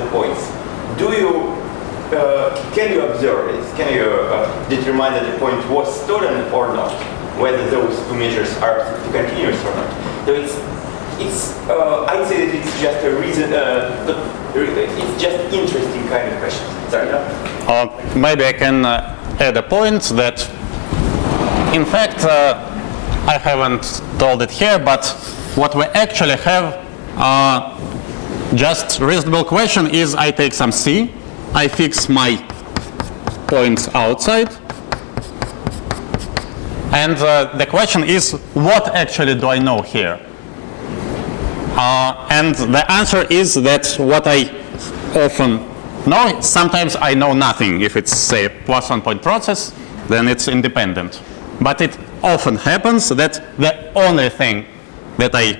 the points, can you observe it? Can you determine that the point was stolen or not? Whether those two measures are continuous or not? So I'd say that it's just a reason. It's just interesting kind of question. Sorry. Maybe I can add a point that, in fact, I haven't told it here, but what we actually have, just reasonable question is I take some C, I fix my points outside, and the question is, what actually do I know here? And the answer is that what I often know, sometimes I know nothing. If it's, say, +1 point process, then it's independent. But it often happens that the only thing that I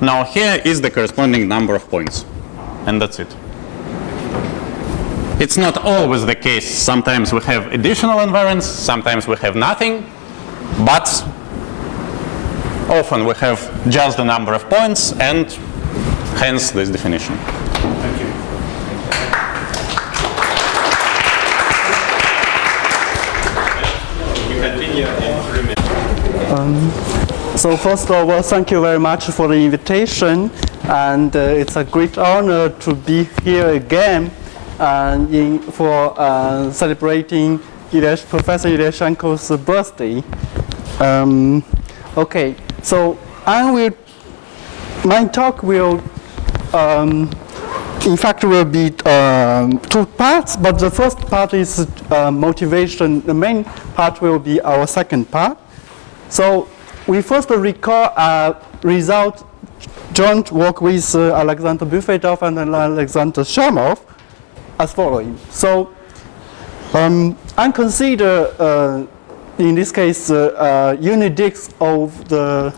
know here is the corresponding number of points. And that's it. It's not always the case. Sometimes we have additional invariance, sometimes we have nothing, but often we have just the number of points, and hence this definition. Thank you. We continue in 3 minutes. So first of all, thank you very much for the invitation, and it's a great honor to be here again for celebrating Professor Iliashenko's birthday. Okay, so my talk will, in fact, will be 2 parts, but the first part is motivation. The main part will be our second part. So we first recall a result joint work with Alexander Buffetov and Alexander Shamov as following. So I consider, in this case, unit disk of the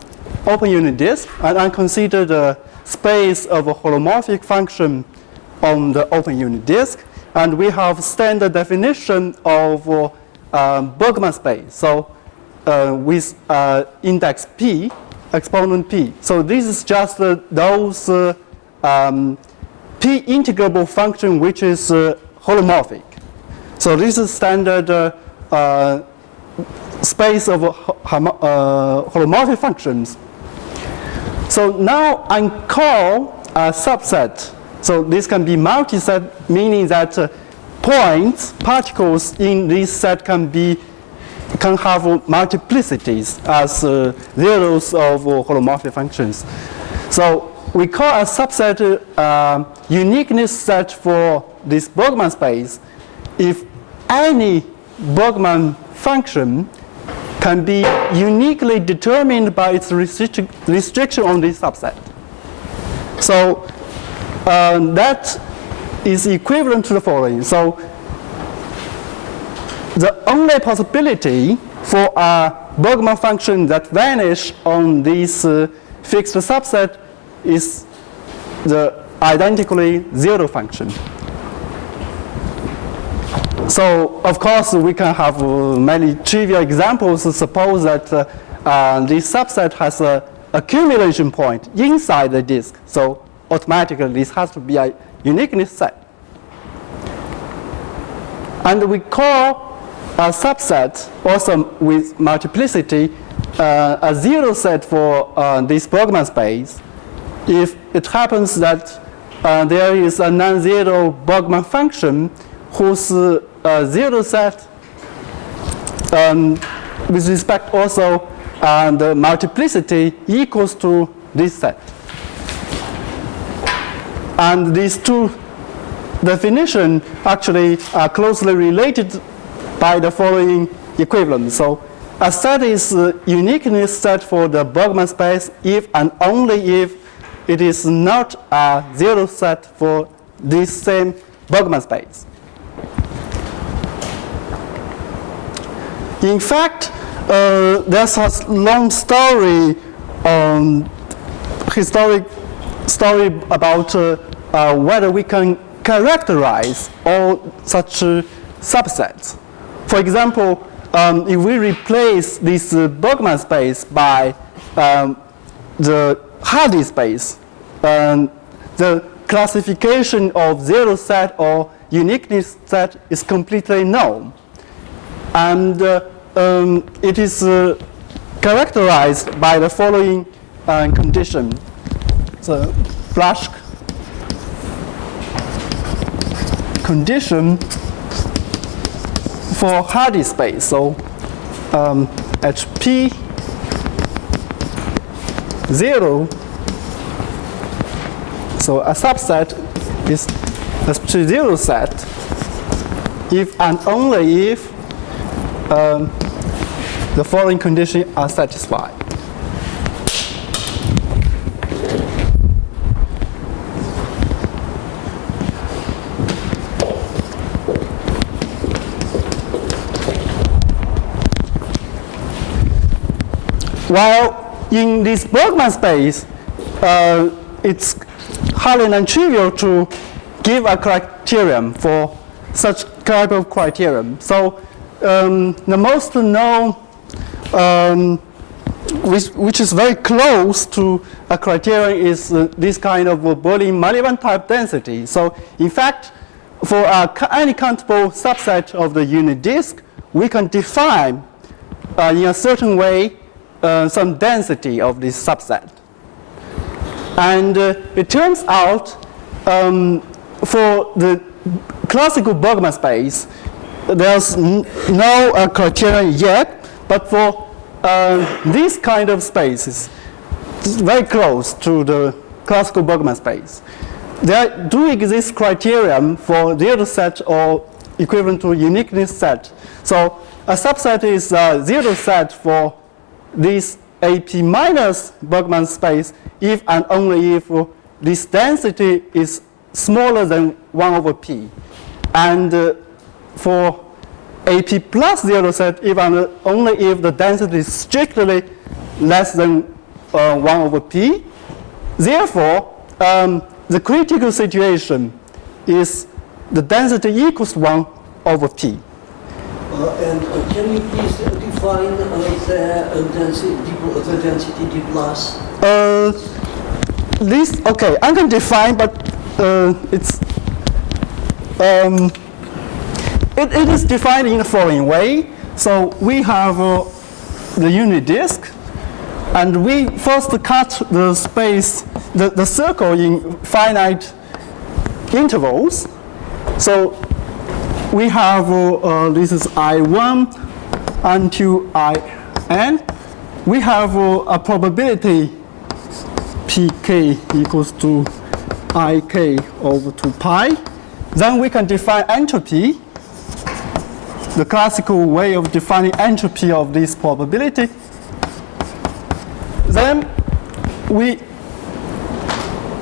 open unit disk, and I consider the space of a holomorphic function on the open unit disk, and we have standard definition of Bergman space. So with index p, exponent p. So this is just those p integrable function which is holomorphic. So this is standard space of holomorphic functions. So now I call a subset. So this can be multi-set, meaning that points, particles in this set can have multiplicities as zeros of holomorphic functions. So we call a subset uniqueness set for this Bergman space if any Bergman function can be uniquely determined by its restriction on this subset. So that is equivalent to the following. So the only possibility for a Bergman function that vanish on this fixed subset is the identically zero function. So, of course, we can have many trivial examples. Suppose that this subset has an accumulation point inside the disk. So, automatically, this has to be a uniqueness set. And we call a subset, also with multiplicity, a zero set for this Bergman space if it happens that there is a non-zero Bergman function whose zero set with respect also the multiplicity equals to this set. And these two definitions actually are closely related by the following equivalence. So a set is a uniqueness set for the Bergman space if and only if it is not a zero set for this same Bergman space. In fact, there's a long story, historic story about whether we can characterize all such subsets. For example, if we replace this Bergman space by the Hardy space, the classification of zero set or uniqueness set is completely known. And it is characterized by the following condition. So Blasch condition for Hardy space. So at P 0, so a subset is a P0 set if and only if the following conditions are satisfied. While in this Bergman space, it's highly non-trivial to give a criterion for such type of criterion. So the most known, which is very close to a criterion, is this kind of Boolean-Mullivan type density. So in fact, for any countable subset of the unit disk, we can define in a certain way some density of this subset. And it turns out for the classical Bergman space, there's no criterion yet, but for this kind of spaces, it's very close to the classical Bergman space. There do exist criterion for zero set or equivalent to uniqueness set. So a subset is a zero set for this AP minus Bergman space if and only if this density is smaller than 1 over P. And for AP plus zero set, if and only if the density is strictly less than 1 over P. Therefore, the critical situation is the density equals 1 over P. And can you please define the density D plus? This, okay, I can define, but it is defined in the following way. So we have the unit disk, and we first cut the space, the circle in finite intervals. So we have, this is I1 until IN. We have a probability Pk equals to Ik over 2 pi. Then we can define entropy, the classical way of defining entropy of this probability. Then we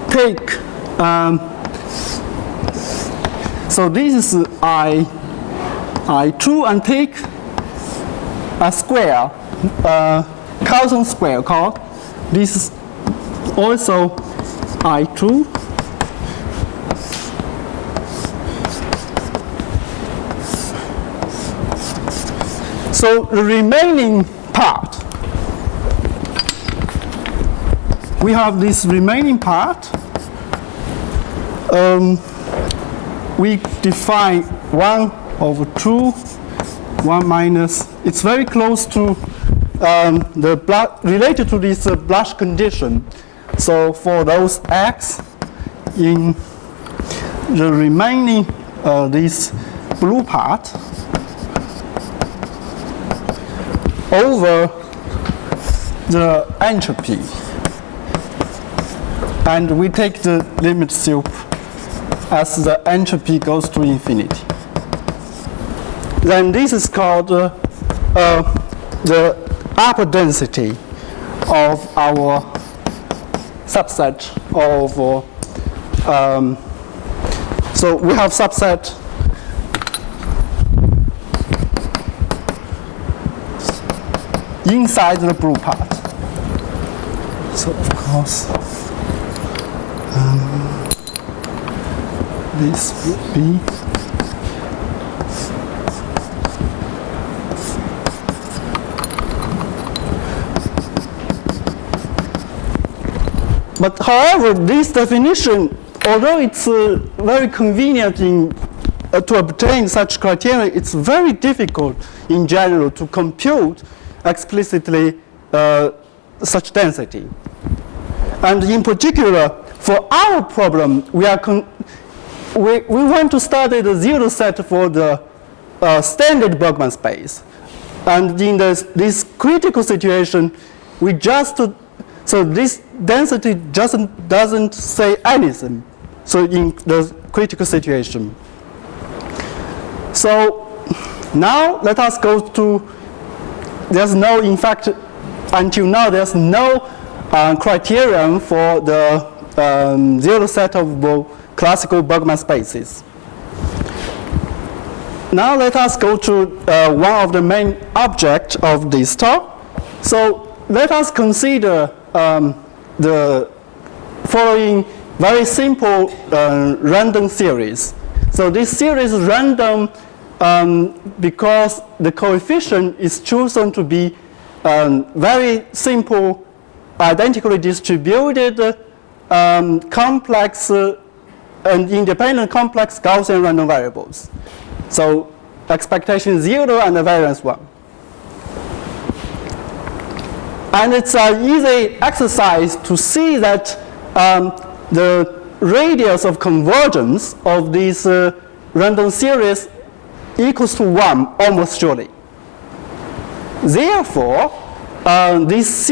take, so this is I2, and take a square, Carlson square called. This is also I2. So the remaining part, we have this remaining part. We define 1 over 2, 1 minus. It's very close to related to this Blasch condition. So for those x in the remaining, this blue part, over the entropy. And we take the limit sup as the entropy goes to infinity. Then this is called the upper density of our subset of, so we have subset inside the blue part. So of course, this would be but however, this definition although it's very convenient to obtain such criteria, it's very difficult in general to compute explicitly such density. And in particular, for our problem, we want to study the zero set for the standard Bergman space. And in this critical situation, so this density doesn't say anything. So in the critical situation. So now let us go to, in fact, until now there's no criterion for the zero set of classical Bergman spaces. Now let us go to one of the main objects of this talk. So let us consider the following very simple random series. So this series is random because the coefficient is chosen to be very simple, identically distributed, complex, and independent complex Gaussian random variables. So expectation 0 and the variance 1. And it's an easy exercise to see that the radius of convergence of this random series equals to 1 almost surely. Therefore, this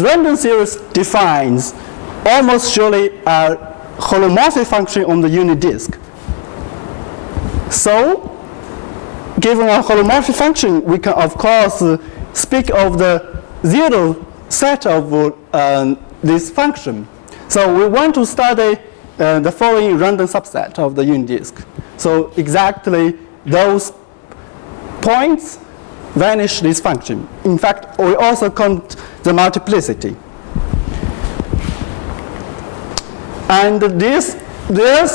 random series defines almost surely a holomorphic function on the unit disk. So, given a holomorphic function, we can of course speak of the zero set of this function. So we want to study the following random subset of the unit disk. So exactly those points vanish this function. In fact, we also count the multiplicity. And there's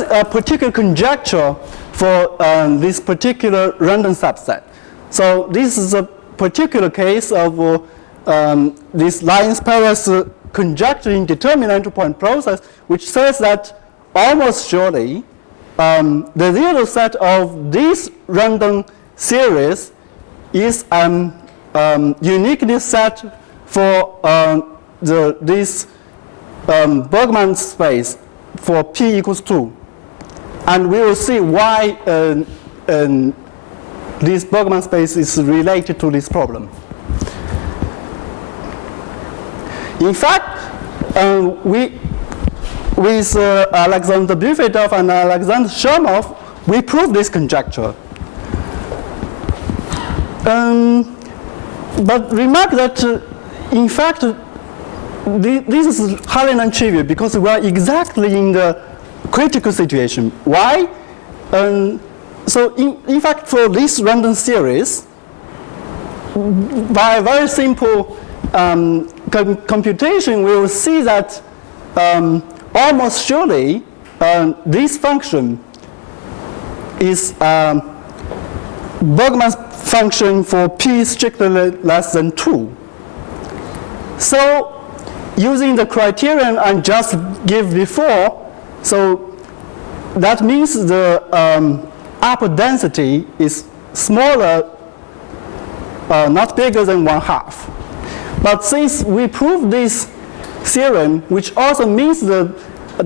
a particular conjecture for this particular random subset. So this is a particular case of this Lyons-Perez conjecture in determinant point process, which says that almost surely the zero set of this random series is a uniqueness set for this Bergman space for p equals 2. And we will see why this Bergman space is related to this problem. In fact, with Alexander Buffetov and Alexander Shermov, we proved this conjecture. But remark that, in fact, this is highly non-trivial because we are exactly in the critical situation. Why? So in fact, for this random series, by a very simple computation, we will see that almost surely this function is Bergman's function for p strictly less than 2. So using the criterion I just gave before, so that means the upper density is smaller, not bigger than 1/2. But since we proved this theorem, which also means the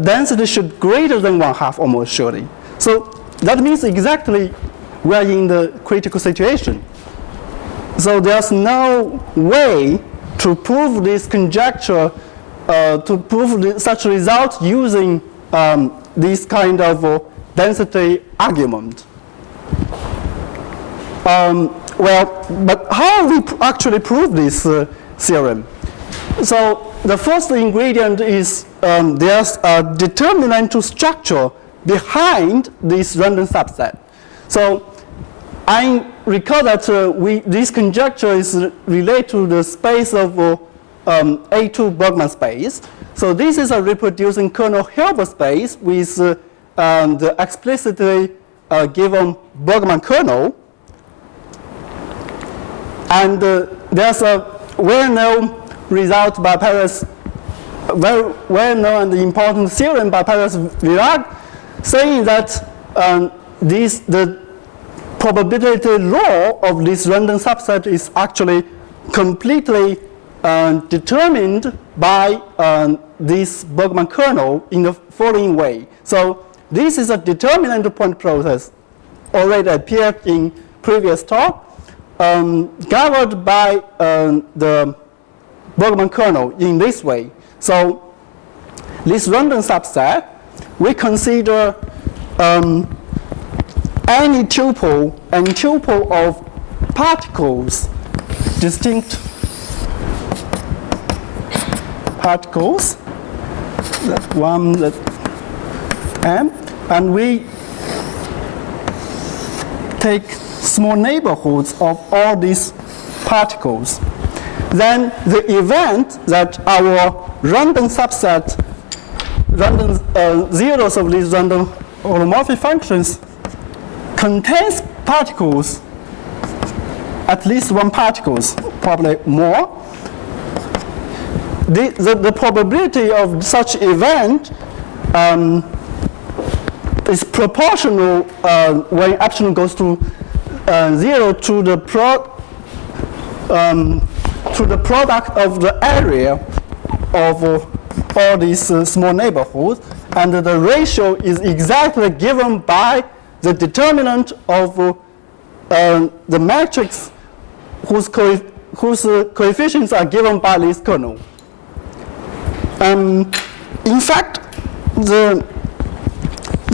density should greater than 1/2 almost surely. So that means exactly we are in the critical situation. So there's no way to prove this conjecture, to prove such a result using this kind of density argument. But how we actually prove this theorem? So the first ingredient is there's a determinant structure behind this random subset. So I recall that this conjecture is related to the space of A2 Bergman space. So this is a reproducing kernel Hilbert space with the explicitly given Bergman kernel. And there's a well-known result by Perez very well-known and important theorem by Virac, saying that the probability law of this random subset is actually completely determined by this Bergman kernel in the following way. So this is a determinant point process already appeared in previous talk, gathered by the Bergman kernel in this way. So this random subset, we consider any tuple of particles, distinct particles, that one, that m, and we take small neighborhoods of all these particles. Then the event that our random subset, random zeros of these random holomorphic functions contains particles, at least one particles, probably more. The probability of such event is proportional when epsilon goes to 0 to the product of the area of all these small neighborhoods, and the ratio is exactly given by the determinant of the matrix whose coefficients are given by this kernel. In fact, the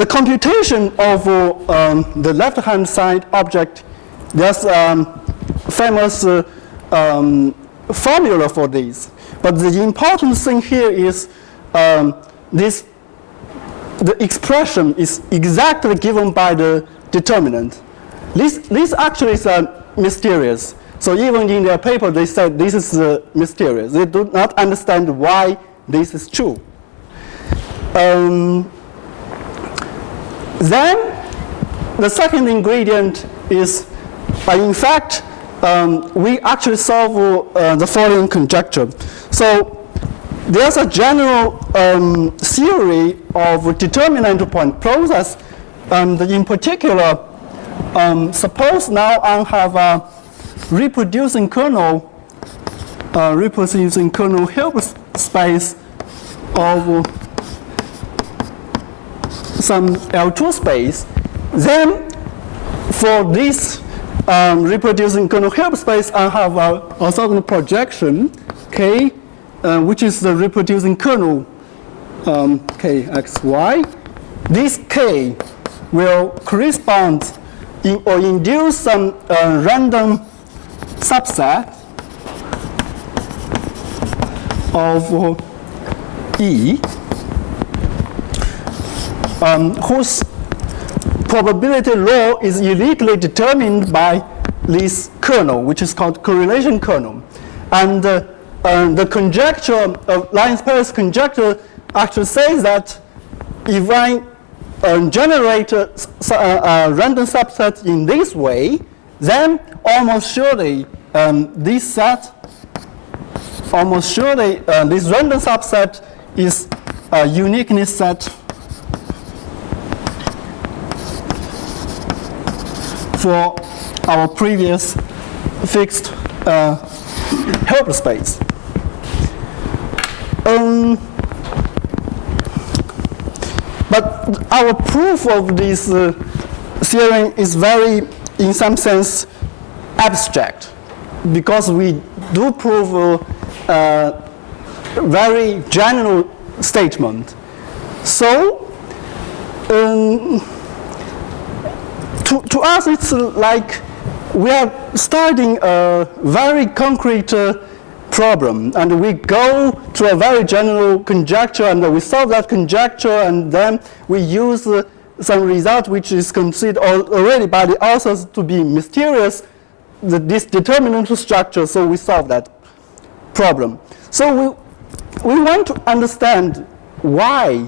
computation of the left-hand side object, there's famous formula for this. But the important thing here is the expression is exactly given by the determinant. This actually is mysterious. So even in their paper, they said this is mysterious. They do not understand why this is true. Then the second ingredient is, in fact, we actually solve the following conjecture. So there's a general theory of determinant point process, and in particular, suppose now I have a reproducing kernel Hilbert space of some L2 space. Then for this reproducing kernel Hilbert space, I have a orthogonal projection K, which is the reproducing kernel Kxy. This K will correspond or induce some random subset of E, whose probability law is uniquely determined by this kernel, which is called correlation kernel. And the conjecture of Lyons-Paris conjecture actually says that if I generate a random subset in this way, then almost surely this random subset is a uniqueness set for our previous fixed Hilbert space. But our proof of this theorem is very, in some sense, abstract, because we do prove a very general statement. So to us, it's like we are studying a very concrete problem, and we go to a very general conjecture, and we solve that conjecture, and then we use some result which is considered already by the authors to be mysterious, this determinant structure, so we solve that problem. So we want to understand why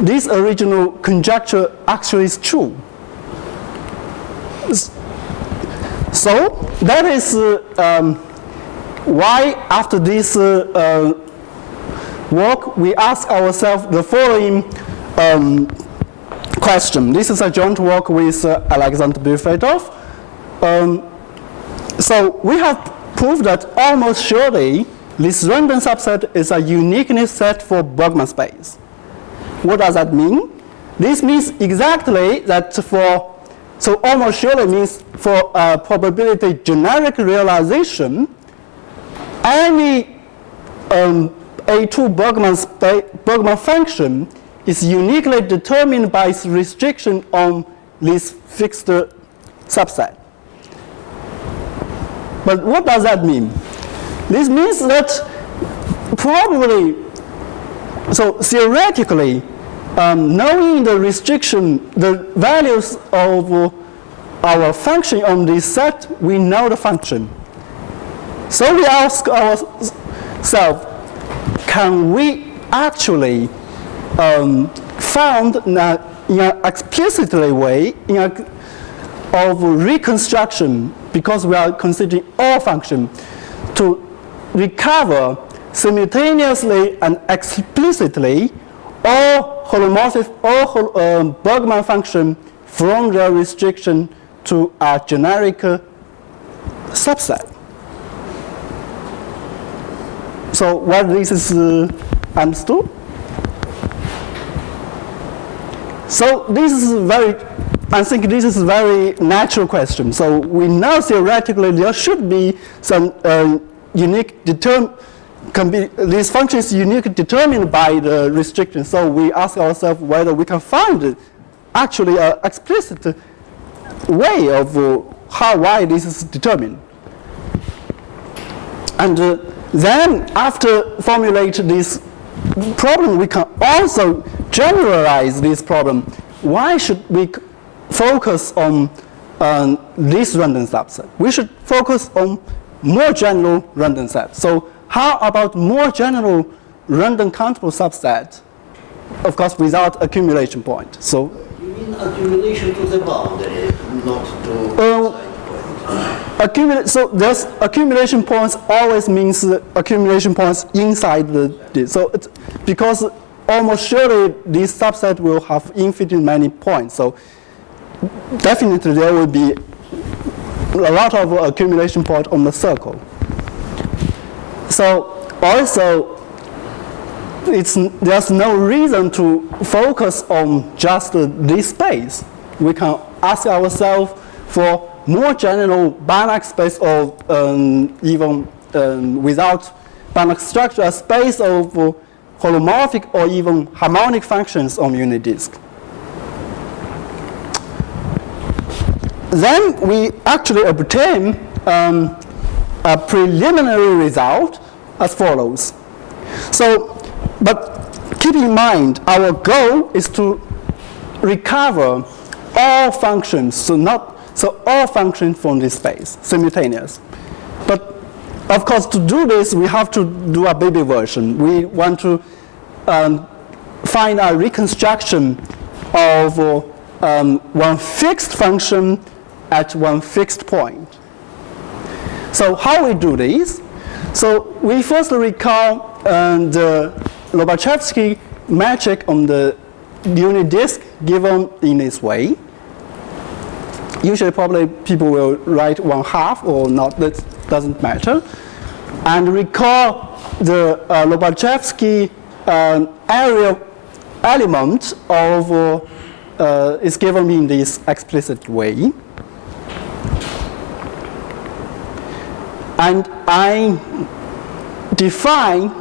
this original conjecture actually is true. So that is why after this work, we ask ourselves the following question. This is a joint work with Alexander Buffetov. So we have proved that almost surely this random subset is a uniqueness set for Bergman space. What does that mean? This means exactly that so almost surely means for probability generic realization, any A2 Bergman function is uniquely determined by its restriction on this fixed subset. But what does that mean? This means that probably, so theoretically, knowing the restriction, the values of our function on this set, we know the function. So we ask ourselves, can we actually found in an explicitly way of reconstruction, because we are considering all functions, to recover simultaneously and explicitly all holomorphic, all Bergman function from their restriction to a generic subset. So what this is understood? So this is I think this is a very natural question. So we know theoretically there should be some unique this function is uniquely determined by the restriction. So we ask ourselves whether we can find actually an explicit way of why this is determined. And then after formulate this problem, we can also generalize this problem. Why should we focus on this random subset? We should focus on more general random set. So how about more general random countable subset, of course without accumulation point? So you mean accumulation to the boundary, not to side point? So there's accumulation points always means accumulation points inside this. So it's because almost surely this subset will have infinite many points. So definitely there will be a lot of accumulation points on the circle. So also there's no reason to focus on just this space. We can ask ourselves for more general Banach space, or even without Banach structure, a space of holomorphic or even harmonic functions on unit disk. Then we actually obtain a preliminary result as follows. So, but keep in mind, our goal is to recover all functions, so all functions from this space, simultaneous. But of course, to do this, we have to do a baby version. We want to find a reconstruction of one fixed function at one fixed point. So how we do this? So we first recall the Lobachevsky metric on the unit disk given in this way. Usually probably people will write 1/2 or not, that doesn't matter. And recall the Lobachevsky area element of is given in this explicit way. And I define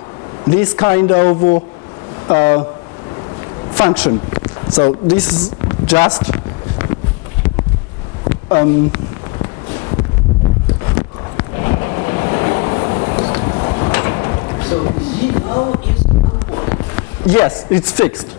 this kind of function. So this is just So Z now is unpointed. Yes, it's fixed.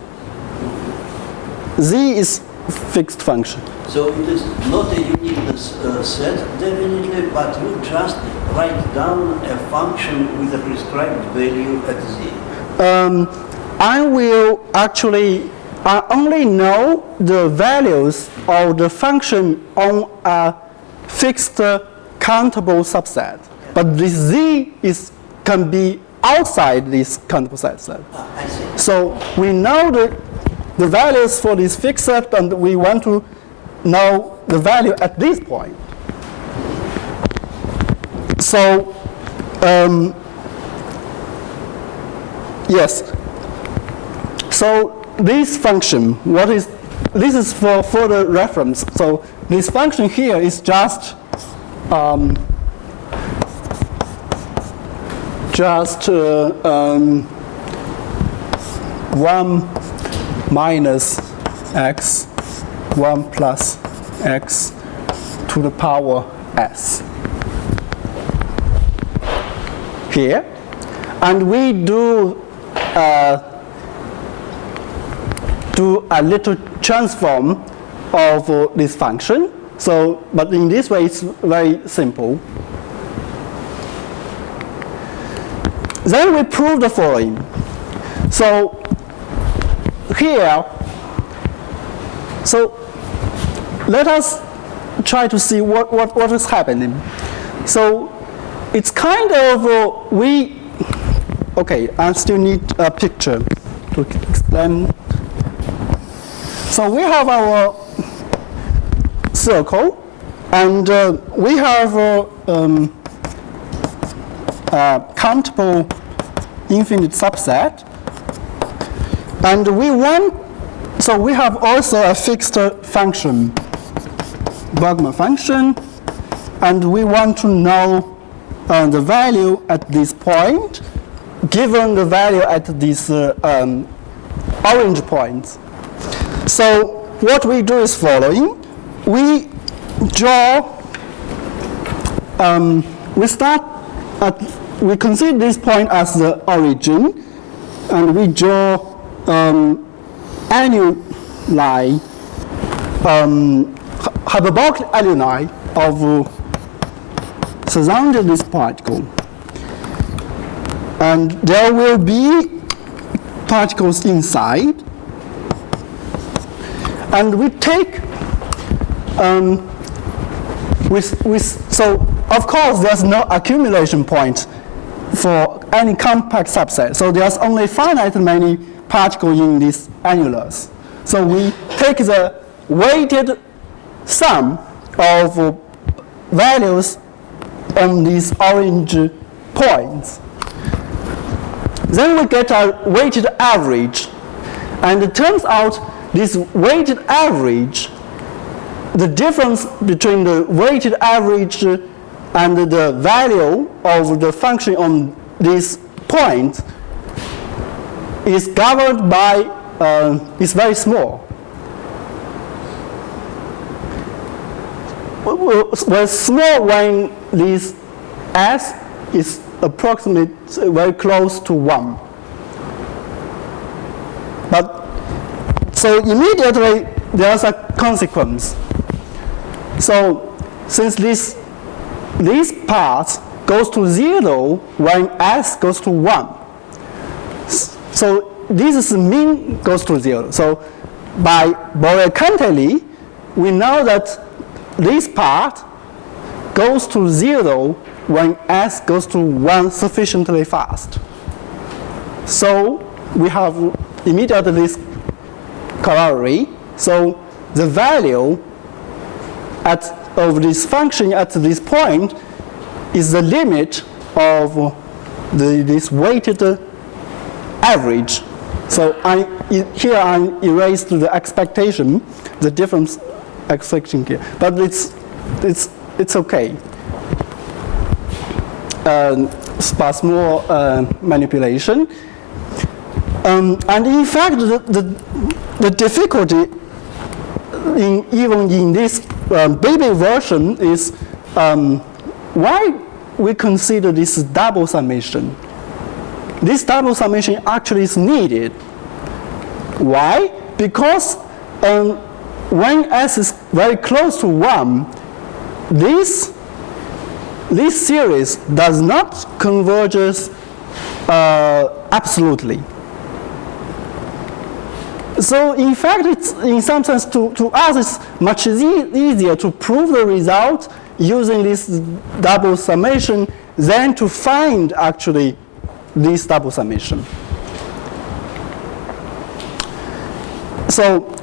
Z is fixed function. So it is not a uniqueness set, definitely, but you just write down a function with a prescribed value at Z. I will actually only know the values of the function on a fixed countable subset. but this Z can be outside this countable set. I see. So we know the values for this fixed set, and we want to know the value at this point. So, yes. So this function, this is for further reference. So this function here is just 1 minus x, 1 plus x to the power s. Here, and we do a little transform of this function. So, but in this way, it's very simple. Then we prove the following. So here, so let us try to see what is happening. So it's kind of okay, I still need a picture to explain. So we have our circle, and we have a countable infinite subset, and so we have also a fixed function, Bergman function, and we want to know the value at this point, given the value at these orange points. So what we do is following. We draw, we consider this point as the origin, and we draw annuli, hyperbolic annuli of surrounding this particle. And there will be particles inside. And we take, so of course there's no accumulation point for any compact subset. So there's only finite many particles in these annulus. So we take the weighted sum of values on these orange points. Then we get a weighted average. And it turns out this weighted average, the difference between the weighted average and the value of the function on this point is governed by, is very small. Well, small when this s is approximately very close to 1. But so immediately there's a consequence. So since this part goes to 0 when s goes to 1, so this is mean goes to 0. So by Borel-Cantelli, we know that this part goes to 0 when s goes to 1 sufficiently fast. So we have immediately this corollary. So the value of this function at this point is the limit of this weighted average. So here I erased the expectation, the difference expectation here, but it's okay. But small manipulation. And in fact, the difficulty even in this baby version is why we consider this double summation. This double summation actually is needed. Why? Because when s is very close to 1, this series does not converge absolutely. So in fact, it's, in some sense, to us, it's much easier to prove the result using this double summation then to find actually this double summation. So,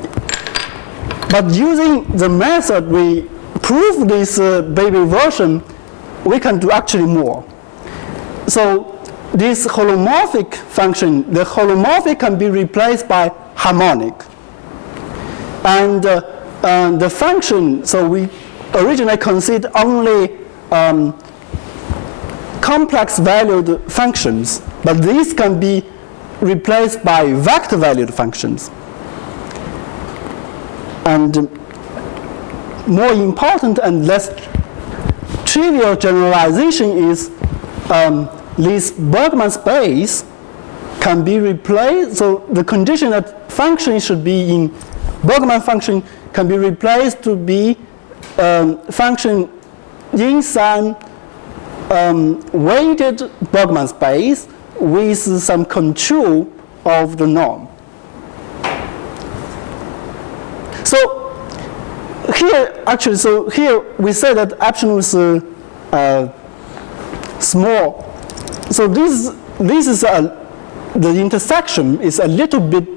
but using the method we prove this baby version, we can do actually more. So this holomorphic function, the holomorphic can be replaced by harmonic. And the function, so we originally considered only complex valued functions, but these can be replaced by vector valued functions. And more important and less trivial generalization is this Bergman space can be replaced. So the condition that function should be in Bergman function can be replaced to be function in some weighted Bergman space with some control of the norm. So here, actually, so here we say that epsilon is small. So this is the intersection is a little bit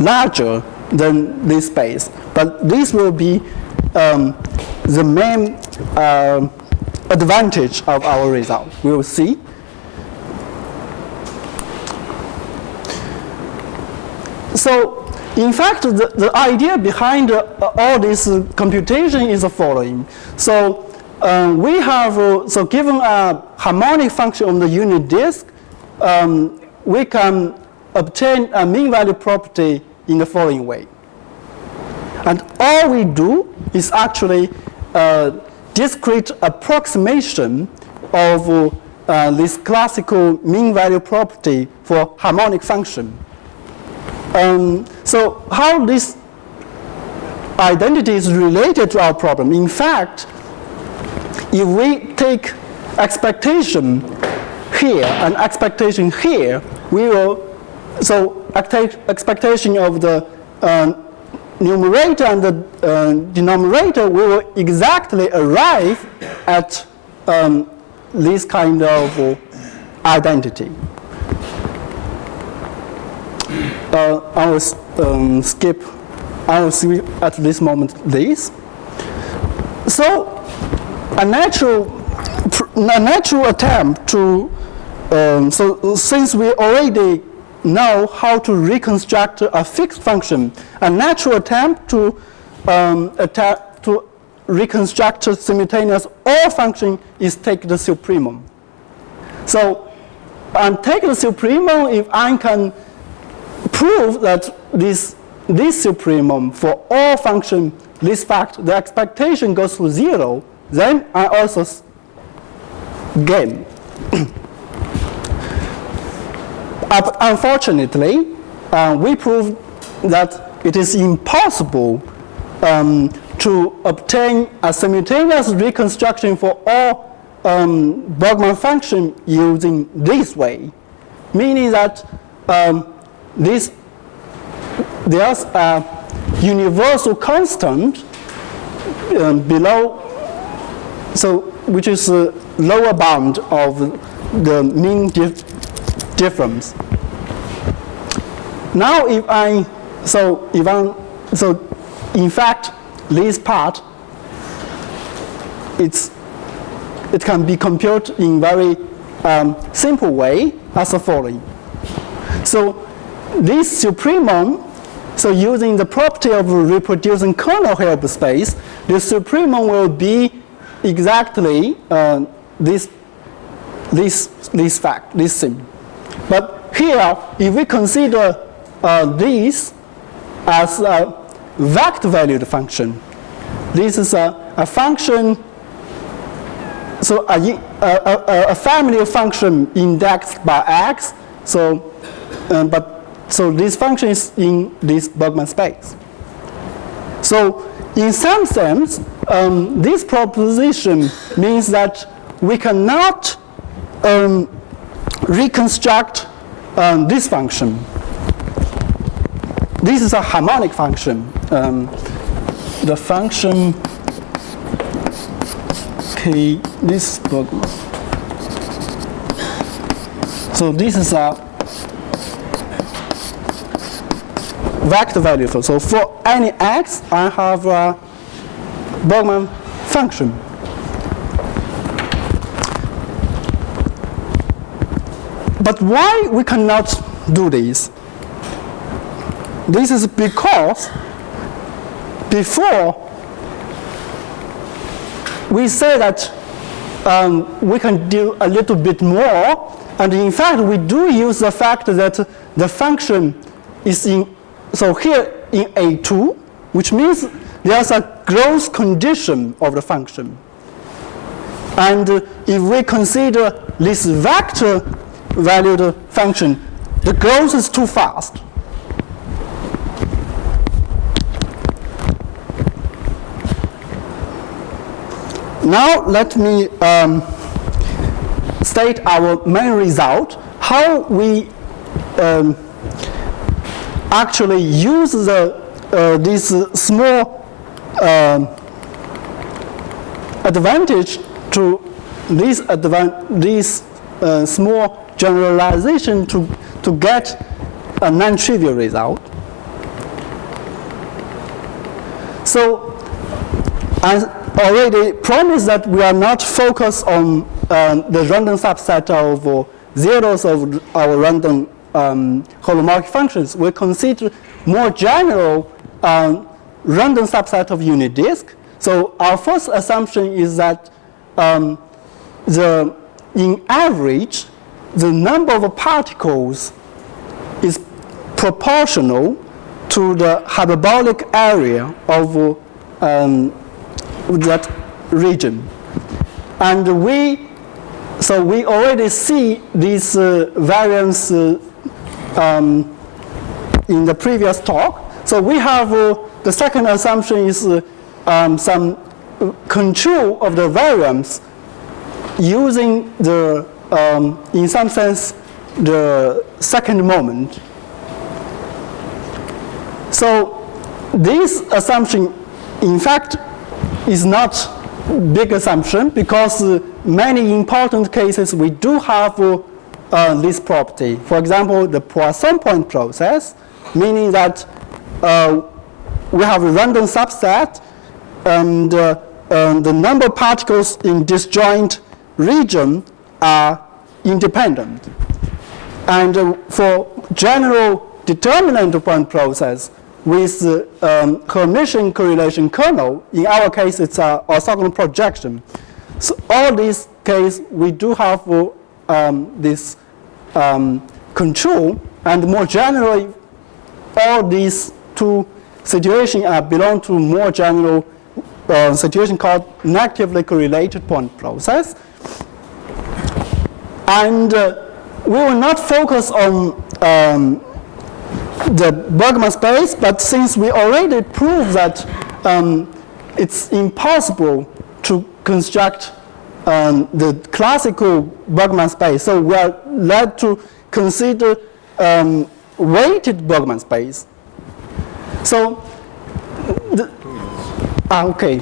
larger than this space, but this will be the main advantage of our result. We will see. So, in fact, the idea behind all this computation is the following. So, we have, so given a harmonic function on the unit disk, we can obtain a mean value property in the following way. And all we do is actually a discrete approximation of this classical mean value property for harmonic function. So how this identity is related to our problem? In fact, if we take expectation here and expectation here, we will, so expectation of the numerator and the denominator, we will exactly arrive at this kind of identity. I will skip at this moment this. So a natural attempt to, so since we already know how to reconstruct a fixed function, a natural attempt to reconstruct a simultaneous OR function is take the supremum. So take the supremum if I can prove that this supremum for all function, this fact, the expectation goes to 0, then I also gain. Unfortunately, we proved that it is impossible to obtain a simultaneous reconstruction for all Bergman function using this way, meaning that there's a universal constant below, so which is the lower bound of the mean difference. Now, so in fact, this part, it can be computed in very simple way as the following. So this supremum, so using the property of reproducing kernel Hilbert space, the supremum will be exactly this thing. But here, if we consider this as a vector valued function, this is a function, so a family of function indexed by x. So, so this function is in this Bergman space. So in some sense, this proposition means that we cannot reconstruct this function. This is a harmonic function. The function K, this Bergman. So this is a vector value. So for any x, I have a Bergman function. But why we cannot do this? This is because before we say that we can do a little bit more, and in fact we do use the fact that the function is in, so here in A2, which means there's a growth condition of the function. And if we consider this vector valued function, the growth is too fast. Now let me state our main result, how we actually use this small advantage to this small generalization to get a non-trivial result. So I already promised that we are not focused on the random subset of zeros of our random holomorphic functions. We consider more general random subset of unit disk. So our first assumption is that in average, the number of particles is proportional to the hyperbolic area of that region. And we already see this variance in the previous talk. So we have the second assumption is some control of the variance using the in some sense the second moment. So this assumption in fact is not big assumption, because many important cases we do have this property. For example, the Poisson point process, meaning that we have a random subset and the number of particles in disjoint region are independent. And for general determinant point process with Hermitian correlation kernel, in our case it's an orthogonal projection. So all these cases we do have this control, and more generally all these two situations belong to more general situation called negatively correlated point process. And we will not focus on the Bergman space, but since we already proved that it's impossible to construct the classical Bergman space, so we are led to consider weighted Bergman space. So, okay.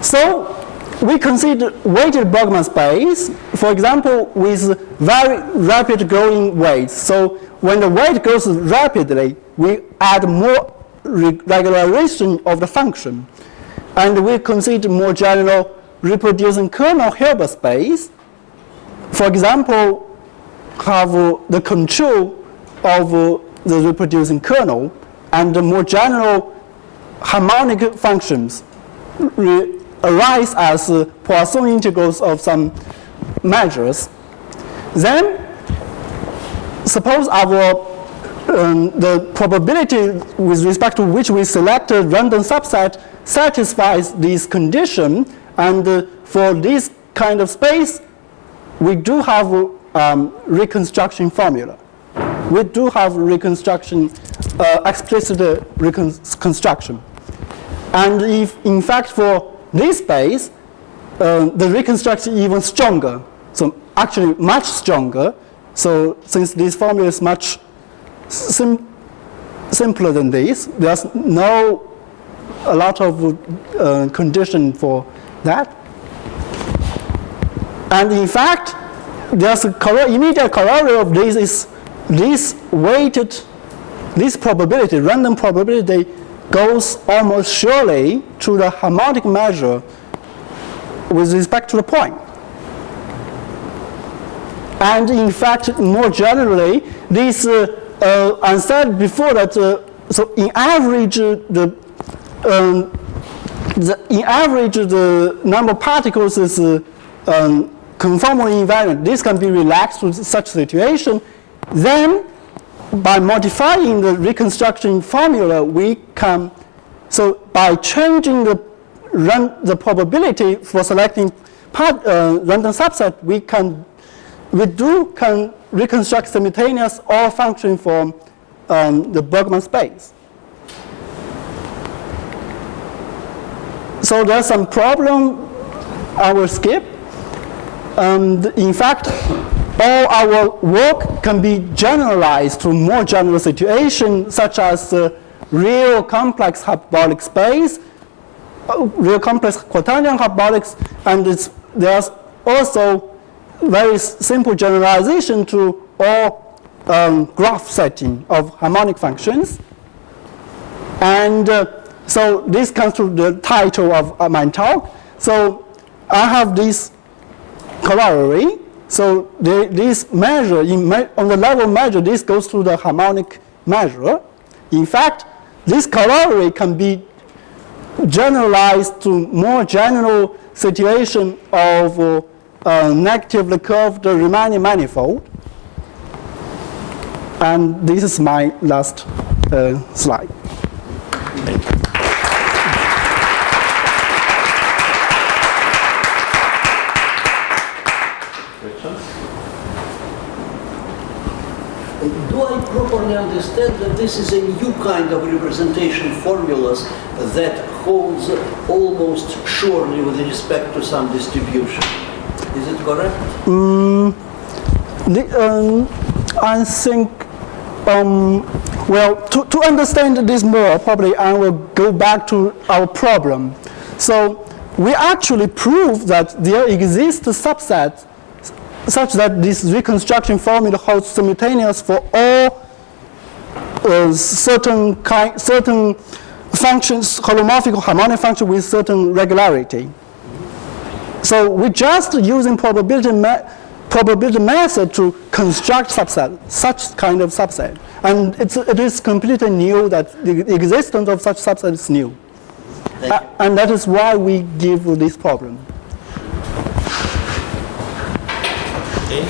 So we consider weighted Bergman space, for example, with very rapid growing weights. So when the weight grows rapidly, we add more regularization of the function. And we consider more general reproducing kernel Hilbert space. For example, have the control of the reproducing kernel, and the more general harmonic functions arise as Poisson integrals of some measures. Then suppose our the probability with respect to which we selected random subset satisfies this condition, and for this kind of space we do have reconstruction formula. We do have reconstruction, explicit reconstruction. And if in fact for this space the reconstruction is even stronger, so actually much stronger. So since this formula is much simpler than this, there's a lot of condition for that. And in fact, there's a immediate corollary of this is this probability, random probability, goes almost surely to the harmonic measure with respect to the point. And in fact, more generally, this I said before that so in average the number of particles is conformally invariant. This can be relaxed to such situation. Then, by modifying the reconstruction formula, we can, so by changing the probability for selecting random subset, we can reconstruct simultaneous all function from the Bergman space. So there's some problem I will skip. In fact, all our work can be generalized to more general situations, such as real complex hyperbolic space, real complex quaternion hyperbolics, and there's also very simple generalization to all graph setting of harmonic functions. And so this comes to the title of my talk. So I have this corollary. So this measure, on the level measure, this goes to the harmonic measure. In fact, this corollary can be generalized to more general situation of negatively curved Riemannian manifold. And this is my last slide. Do I properly understand that this is a new kind of representation formulas that holds almost surely with respect to some distribution? Is it correct? I think, well, to understand this more, probably I will go back to our problem. So we actually prove that there exists a subset such that this reconstruction formula holds simultaneous for all certain functions, holomorphic harmonic function with certain regularity. So we're just using probability method to construct subset, such kind of subset. And it is completely new that the existence of such subset is new. And that is why we give this problem. Okay,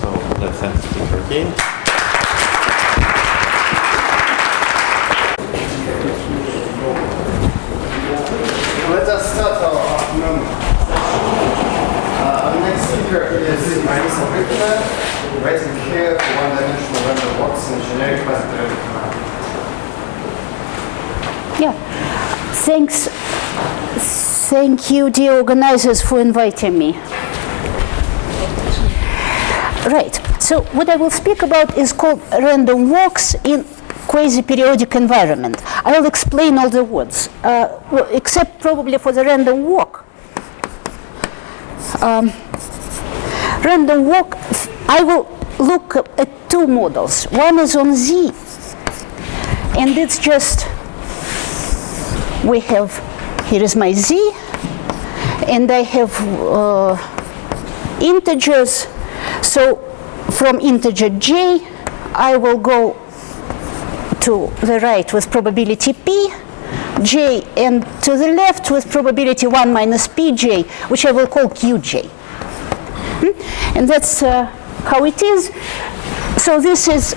so let's end the speaker again. Let us start our afternoon. Our next speaker is Bergman, writing here for one-dimensional random walks in generic positive. Yeah, thank you, dear organizers, for inviting me. Right, so what I will speak about is called random walks in quasi-periodic environment. I will explain all the words, well, except probably for the random walk. Random walk, I will look at two models. One is on Z, and it's just, we have, here is my Z, and I have integers. So from integer j, I will go to the right with probability p, j, and to the left with probability 1 minus pj, which I will call qj. And that's how it is. So this is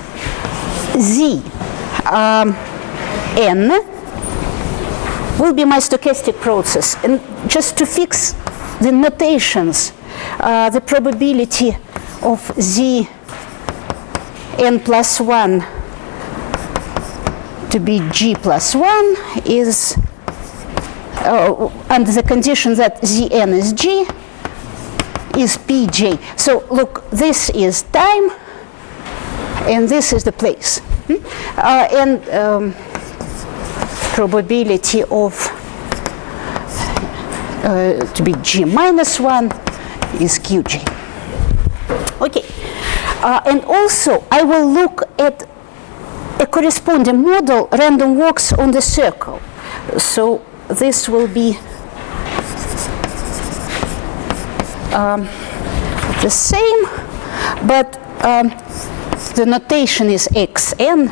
z n will be my stochastic process. And just to fix the notations, the probability of z n plus 1 to be g plus 1 is under the condition that zn is g is pj. So look, this is time and this is the place. And probability of to be g minus 1 is qj. Okay. And also, I will look at a corresponding model, random walks on the circle. So this will be the same, but the notation is xn.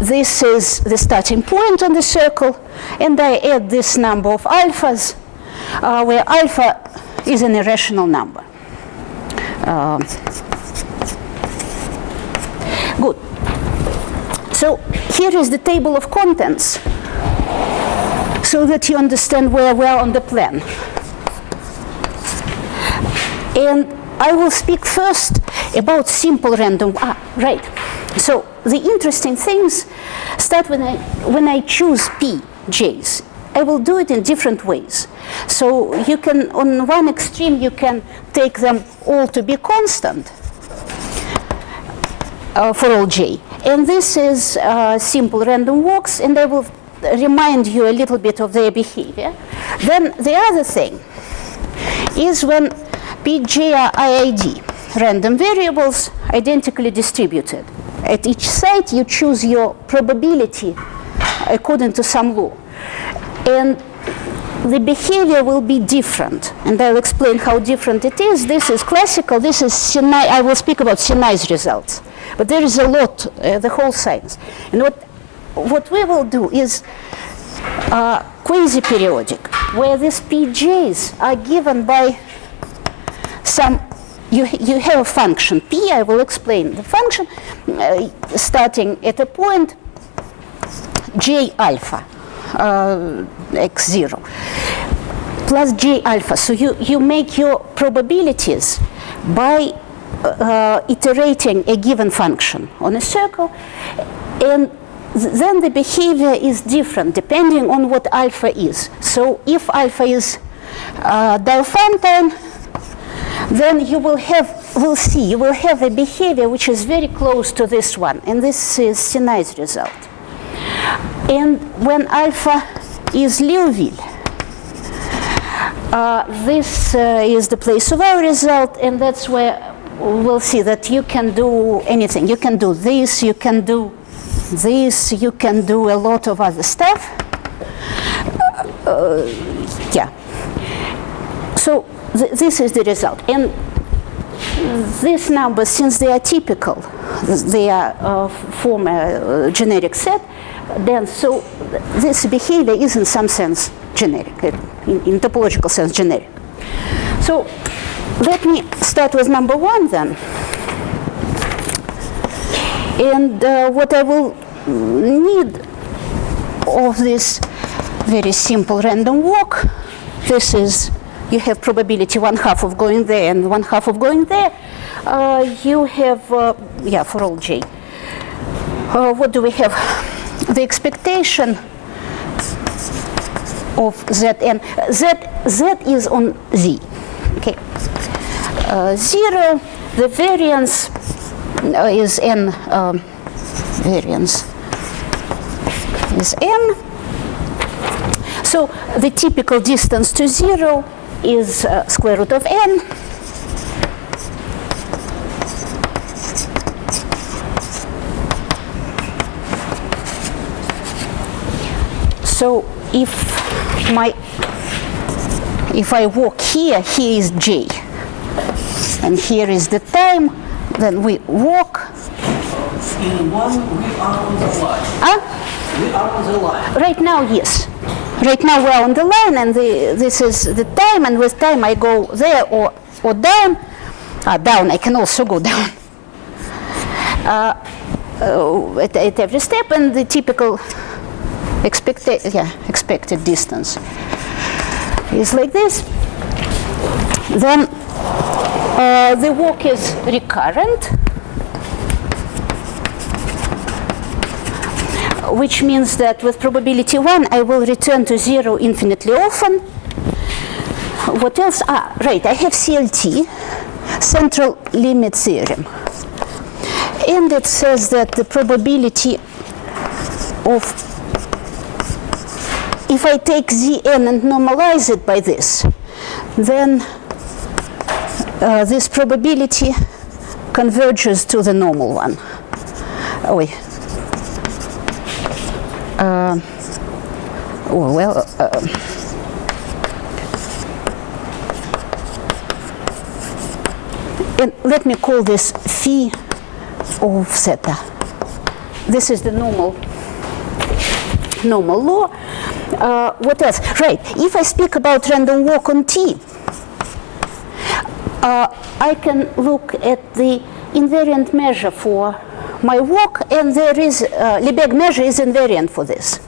This is the starting point on the circle, and I add this number of alphas, where alpha is an irrational number. Good. So here is the table of contents, so that you understand where we are on the plan. And I will speak first about simple random. Right. So the interesting things start when I choose pj's. I will do it in different ways. So you can, on one extreme, you can take them all to be constant for all j. And this is simple random walks, and I will remind you a little bit of their behavior. Then the other thing is when pj are IID, random variables identically distributed. At each site, you choose your probability according to some law. And the behavior will be different. And I'll explain how different it is. This is classical. This is I will speak about Sinai's results. But there is a lot, the whole science. And what we will do is quasi-periodic, where these pj's are given by some. You have a function p. I will explain the function starting at a point j alpha x0 plus j alpha. So you make your probabilities by iterating a given function on a circle, and then the behavior is different depending on what alpha is. So if alpha is Diophantine, then you will have a behavior which is very close to this one, and this is Sinai's result. And when alpha is Liouville, this is the place of our result, and that's where we'll see that you can do anything. You can do this, you can do this, you can do a lot of other stuff. Yeah. So this is the result. And these numbers, since they are typical, they are form a generic set, then so this behavior is in some sense generic, in topological sense generic. So let me start with number one then. And what I will need of this very simple random walk, this is, you have probability 1/2 of going there and 1/2 of going there. You have, for all j. What do we have? The expectation of Zn. Z is on Z. Okay. 0, the variance is n, variance is n. So the typical distance to 0 is square root of n. So if I walk here, here is j, and here is the time, then we walk. In one, we are on the line. We are on the line. Right now, yes. Right now we are on the line, and this is the time, and with time I go there or down. Down, I can also go down. At every step, and the typical expected distance is like this. Then the walk is recurrent, which means that with probability 1 I will return to 0 infinitely often. What else? Right, I have CLT, central limit theorem. And it says that the probability of if I take Zn and normalize it by this, then this probability converges to the normal one. Oh, wait. And let me call this phi of theta. This is the normal law. What else? Right. If I speak about random walk on T, I can look at the invariant measure for my walk, and there is Lebesgue measure is invariant for this.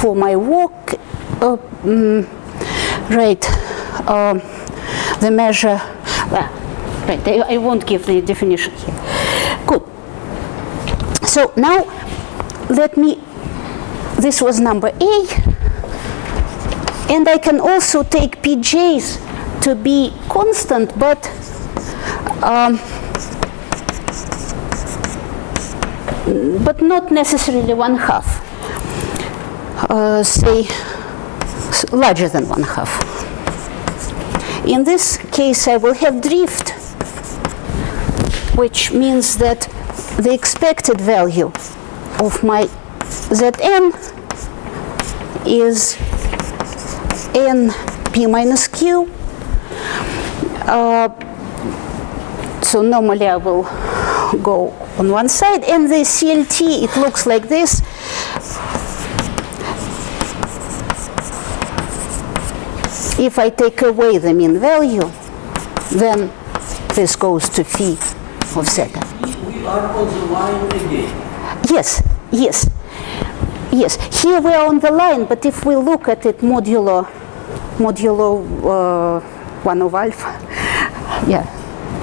For my walk, right, the measure, right, I won't give the definition here. Good. So now let me, this was number A, and I can also take PJs to be constant, but not necessarily 1/2. Say larger than 1/2. In this case, I will have drift, which means that the expected value of my Zn is np minus q. So normally I will go on one side, and the CLT, it looks like this. If I take away the mean value, then this goes to phi of zeta. We are on the line again. Yes, yes, yes. Here we are on the line, but if we look at it modulo 1 of alpha, yeah.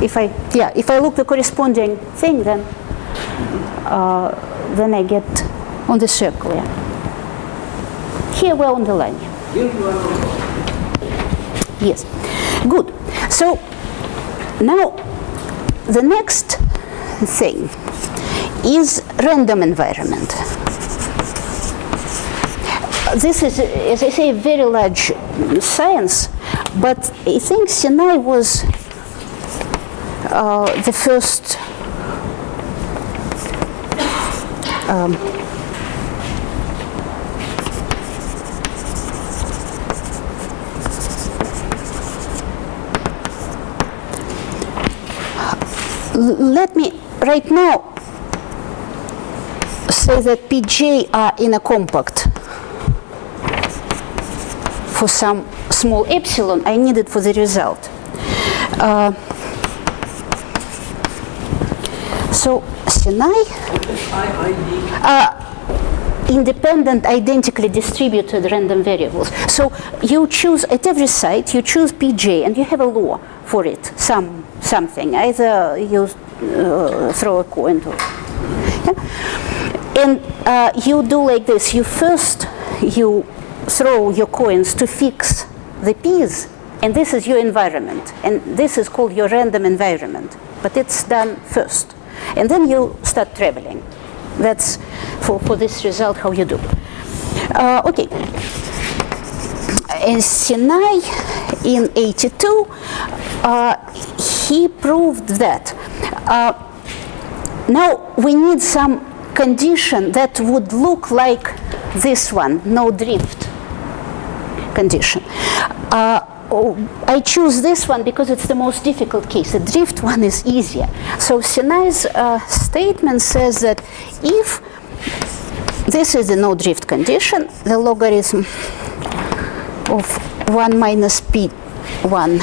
If I look the corresponding thing, then I get on the circle. Yeah. Here we're on the line. Here you are on the line. Yes, good. So now the next thing is random environment. This is, as I say, a very large science, but I think Sinai was the first let me right now say that Pj are in a compact for some small epsilon I need it for the result. So Sinai independent identically distributed random variables. So you choose at every site, you choose Pj and you have a law for it, something. Either you throw a coin to it. Yeah? And you do like this. You throw your coins to fix the p's, and this is your environment. And this is called your random environment. But it's done first. And then you start traveling. That's for this result how you do. Okay. And Sinai in 82, he proved that. Now we need some condition that would look like this one, no drift condition. I choose this one because it's the most difficult case. The drift one is easier. So Sinai's statement says that if this is the no drift condition, the logarithm of 1 minus P1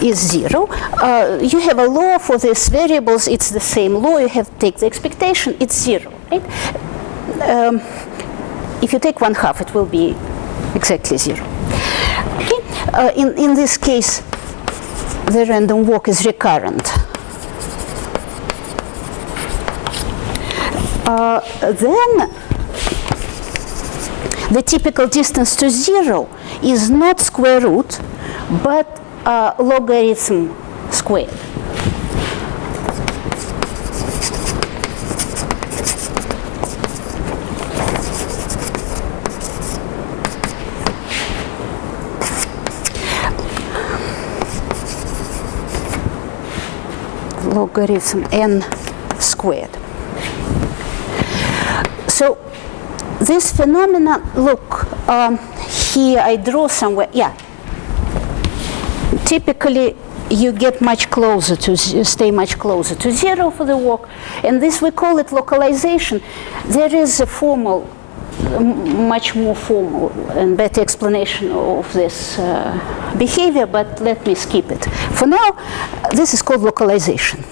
is 0. You have a law for these variables. It's the same law. You have to take the expectation. It's 0. Right? If you take 1/2, it will be exactly 0. Okay? In this case, the random walk is recurrent. the typical distance to 0 is not square root, but logarithm squared. Logarithm n squared. So this phenomenon, look, here I draw somewhere, yeah. Typically, you get much closer to, stay much closer to 0 for the walk, and this we call it localization. There is a formal, much more formal and better explanation of this behavior, but let me skip it. For now, this is called localization.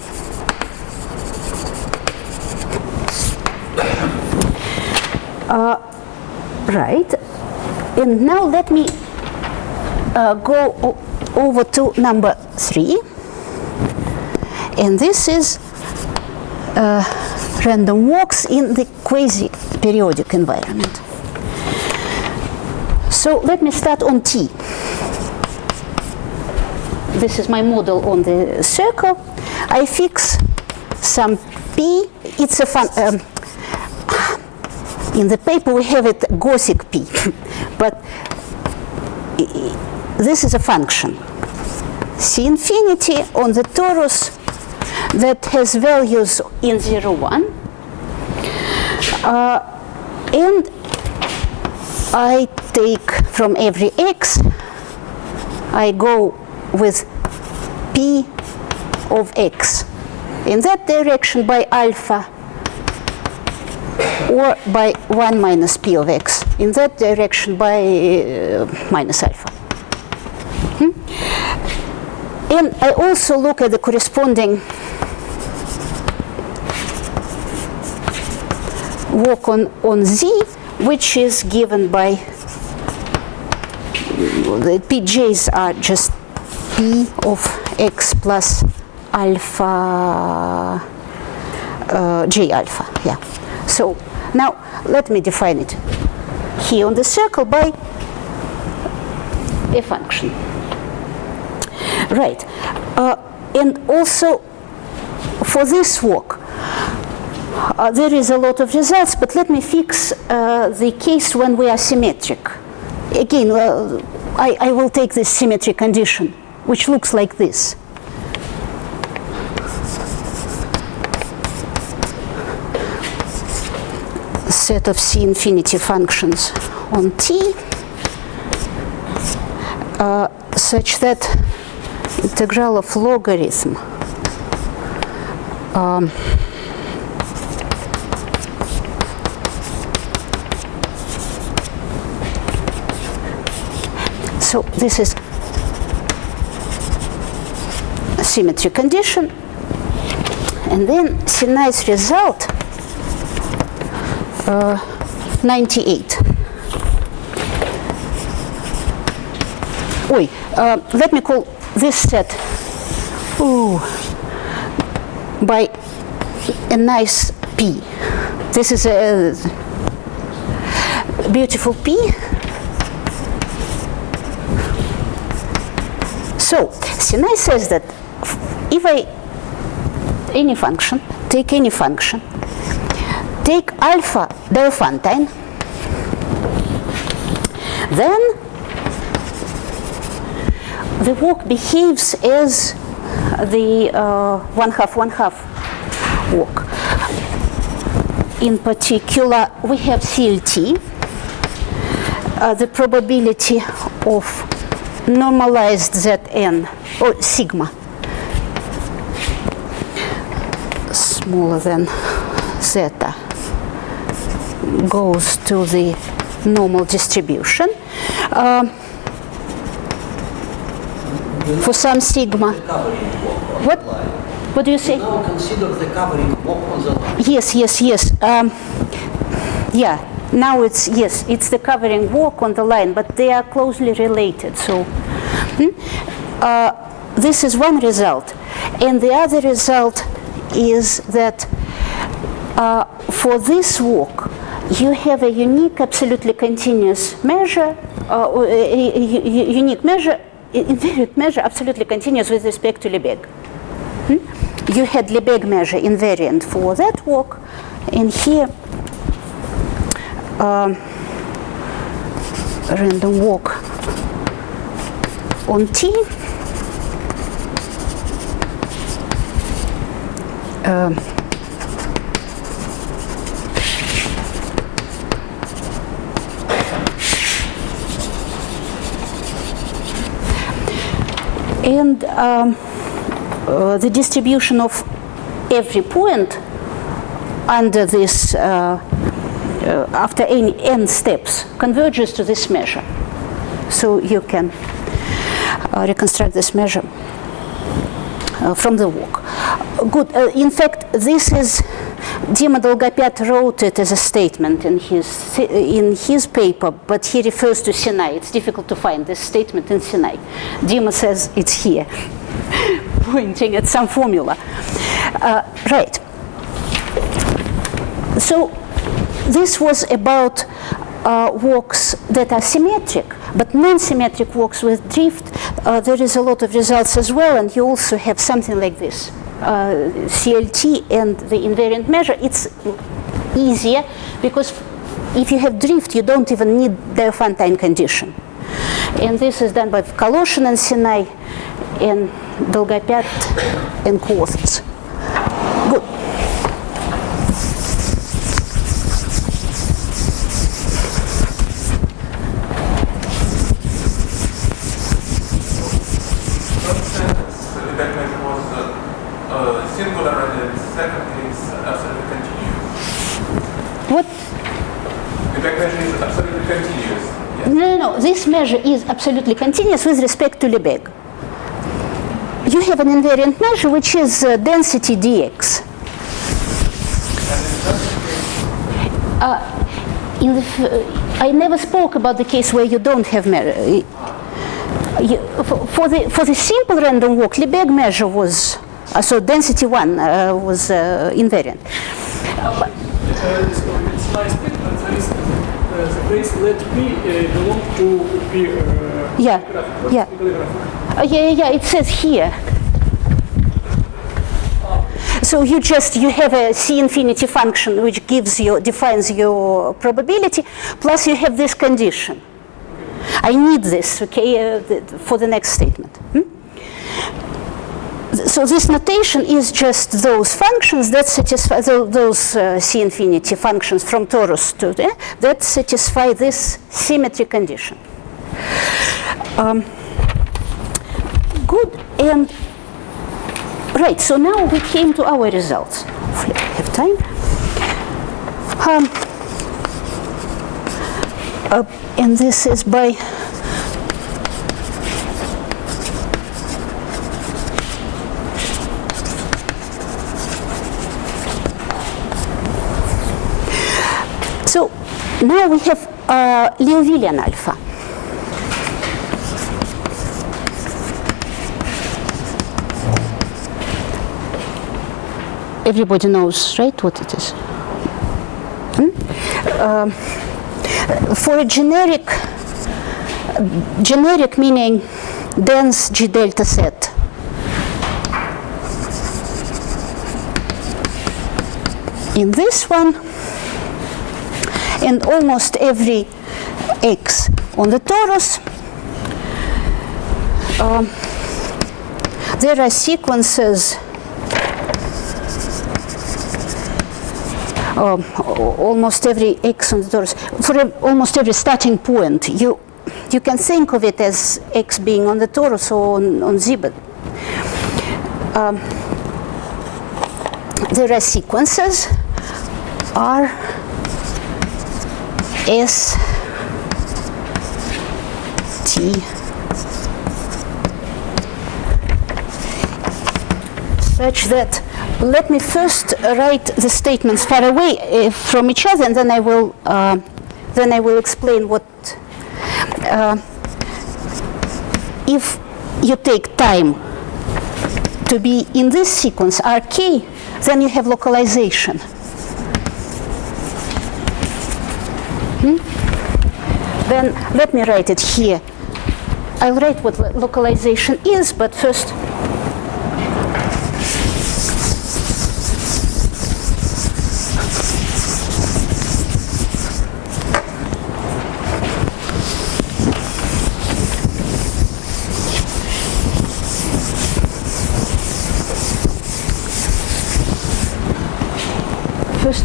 Right, and now let me go over to number 3, and this is random walks in the quasi-periodic environment. So let me start on T. This is my model on the circle. I fix some P. It's a fun. In the paper we have it Gothic P, but this is a function. C infinity on the torus that has values in 0, 1. And I take from every x, I go with P of x in that direction by alpha, or by 1 minus P of x in that direction by minus alpha. And I also look at the corresponding walk on Z, which is given by the PJs are just P of x plus alpha, J alpha, yeah. So now let me define it here on the circle by a function. Right, and also for this walk, there is a lot of results, but let me fix the case when we are symmetric. Again, I will take this symmetry condition, which looks like this. Set of C infinity functions on T such that integral of logarithm so this is a symmetry condition, and then see nice result 98. Let me call this set by a nice P. This is a beautiful P. So Sinai says that if I any function, take any function, take alpha Diophantine, then the walk behaves as the 1/2 walk. In particular, we have CLT, the probability of normalized Zn, or sigma, smaller than zeta, goes to the normal distribution. For some sigma. What do you say? Now consider the covering walk on the line. Yes. Yeah. Now it's the covering walk on the line, but they are closely related. So this is one result, and the other result is that for this walk, you have a unique, absolutely continuous measure, unique measure, invariant measure, absolutely continuous with respect to Lebesgue. You had Lebesgue measure invariant for that walk, and here random walk on T. And the distribution of every point under this, after any n steps, converges to this measure. So you can reconstruct this measure from the walk. Good. In fact, this is, Dima Dolgopyat wrote it as a statement in his paper, but he refers to Sinai. It's difficult to find this statement in Sinai. Dima says it's here, pointing at some formula. Right. So this was about walks that are symmetric, but non-symmetric walks with drift. There is a lot of results as well, and you also have something like this. CLT and the invariant measure, it's easier because if you have drift, you don't even need the Diophantine condition. And this is done by Koloshin and Sinai and Dolgopyat and Koths. Good. What? The back measure is absolutely continuous. Yeah. No. This measure is absolutely continuous with respect to Lebesgue. You have an invariant measure which is density dx. I never spoke about the case where you don't have measure. For the simple random walk, Lebesgue measure was so density 1 was invariant. It's nice statement. There is the place let P belong to P. Yeah. It says here. So you have a C infinity function which defines your probability, plus you have this condition. I need this, okay, for the next statement. So this notation is just those functions that satisfy those C infinity functions from torus to that satisfy this symmetry condition. Good. And right. So now we came to our results. Hopefully I have time. And this is by So now we have Liouvillean alpha. Everybody knows, right, what it is? For a generic meaning dense G delta set. In this one, and almost every x on the torus, there are sequences almost every x on the torus. For almost every starting point, you can think of it as x being on the torus or on Z, but there are sequences R, S, T, such that, let me first write the statements far away from each other, and then I will explain what. If you take time to be in this sequence RK, then you have localization. then let me write it here. I'll write what localization is, but first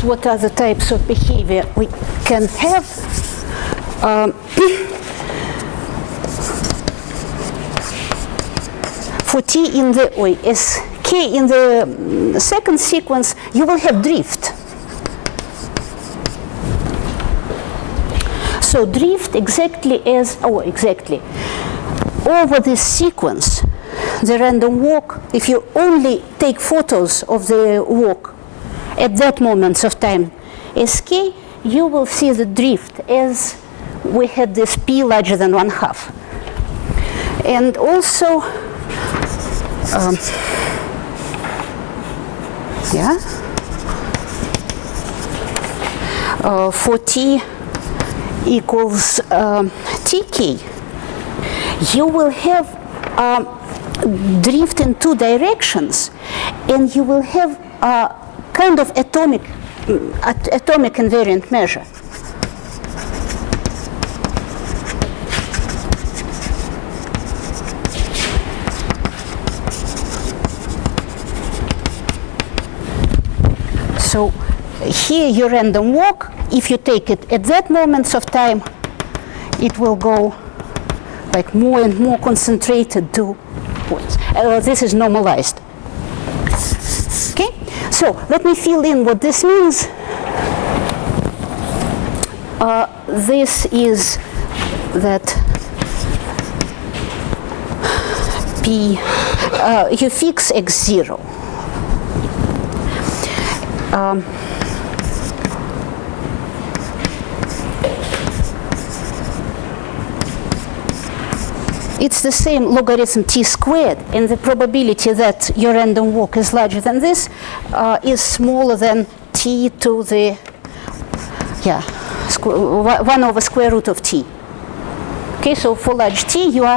what are the types of behavior we can have? For T in the, Sk in the second sequence, you will have drift. So drift exactly as, over this sequence, the random walk, if you only take photos of the walk at that moment of time, Sk, you will see the drift as we had this P larger than 1/2. And also, for T equals Tk, you will have drift in two directions, and you will have a kind of atomic invariant measure. So here your random walk, if you take it at that moment of time, it will go like more and more concentrated to points. This is normalized. Okay, so let me fill in what this means. This is that P, you fix x0. It's the same logarithm t squared, and the probability that your random walk is larger than this is smaller than t to the 1 over square root of t. Okay, so for large t, you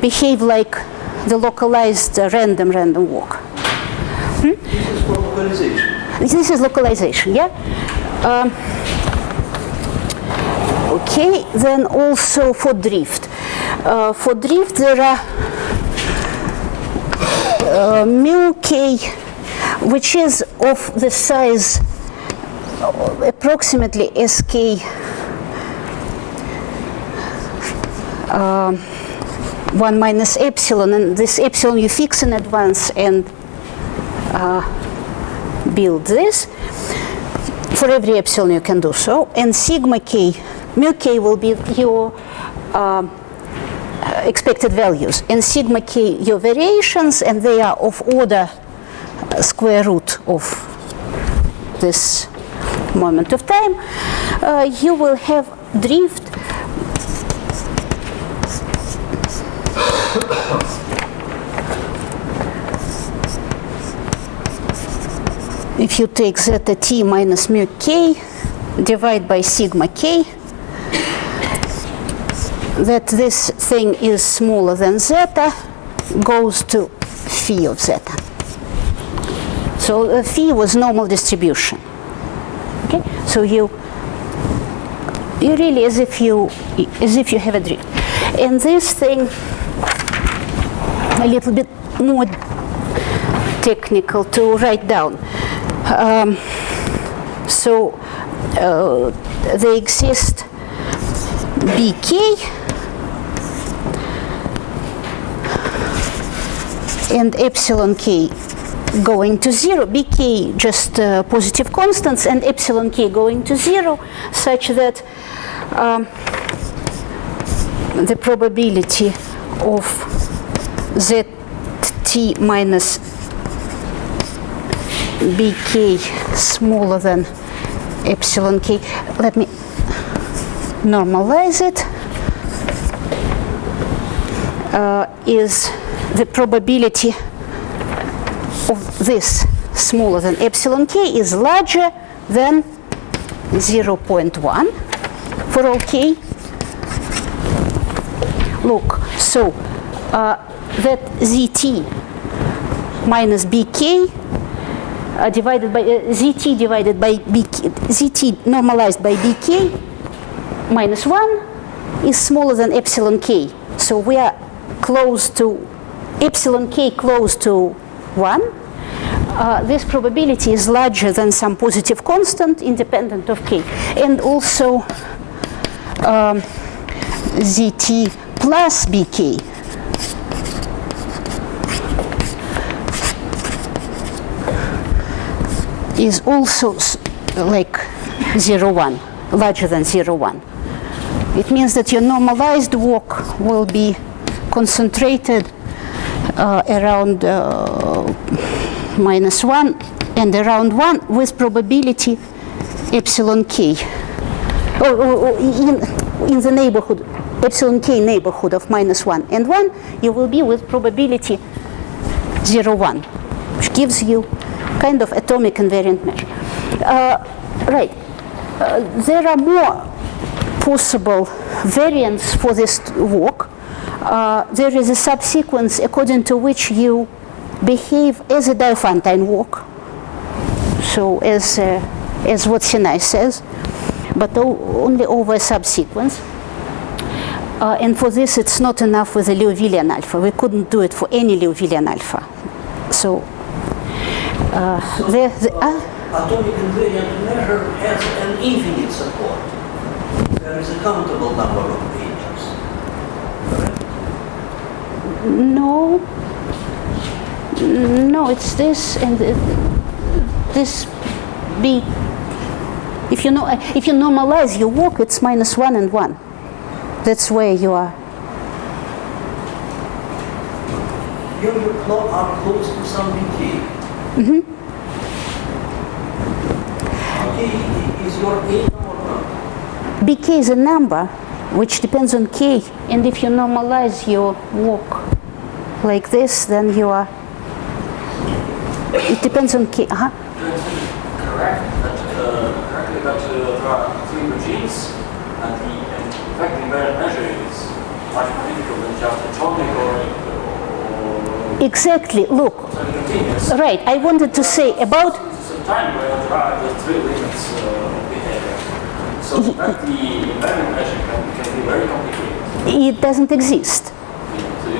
behave like the localized random walk. This is for localization. This is localization, yeah? Okay, then also for drift. For drift, there are mu k, which is of the size approximately sk 1 minus epsilon, and this epsilon you fix in advance and build this. For every epsilon you can do so, and sigma k, mu k will be your expected values, and sigma k your variations, and they are of order square root of this moment of time. You will have drift if you take zeta t minus mu k, divide by sigma k, that this thing is smaller than zeta, goes to phi of zeta. So phi was normal distribution. Okay, so you really as if you have a drift, and this thing a little bit more technical to write down. So they exist bk and epsilon k going to 0, bk just positive constants, and epsilon k going to 0, such that the probability of zt minus bk smaller than epsilon k, let me normalize it, is the probability of this smaller than epsilon k is larger than 0.1 for all k. Look, so that zt minus bk divided by zt divided by bk, zt normalized by bk minus 1 is smaller than epsilon k. So we are close to epsilon k close to 1. This probability is larger than some positive constant independent of k. And also zt plus bk is also like 0, 1, larger than 0, 1. It means that your normalized walk will be concentrated around minus 1 and around 1 with probability epsilon k. In the neighborhood, epsilon k neighborhood of minus 1 and 1, you will be with probability 0, 1, which gives you kind of atomic invariant measure. Right. There are more possible variants for this walk. There is a subsequence according to which you behave as a Diophantine walk, so as what Sinai says, but only over a subsequence. And for this, it's not enough with a Liouvillean alpha. We couldn't do it for any Liouvillean alpha. So, atomic invariant measure has an infinite support. There is a countable number of pages. Correct? No, it's this and this b. If you normalize your walk, it's minus 1 and 1. That's where you are. You are close to some bk. Mm-hmm. K is your a or not? bk is a number which depends on k, and if you normalize your walk like this, then you are. It depends on k. Correct. Correctly, but there are 3 regimes, and the effective invariant measure is much more difficult than just atomic or Exactly. Look. Right. I wanted to say about. Some time where there are the 3 limits of behavior. So that the invariant measure can be very complicated. It doesn't exist.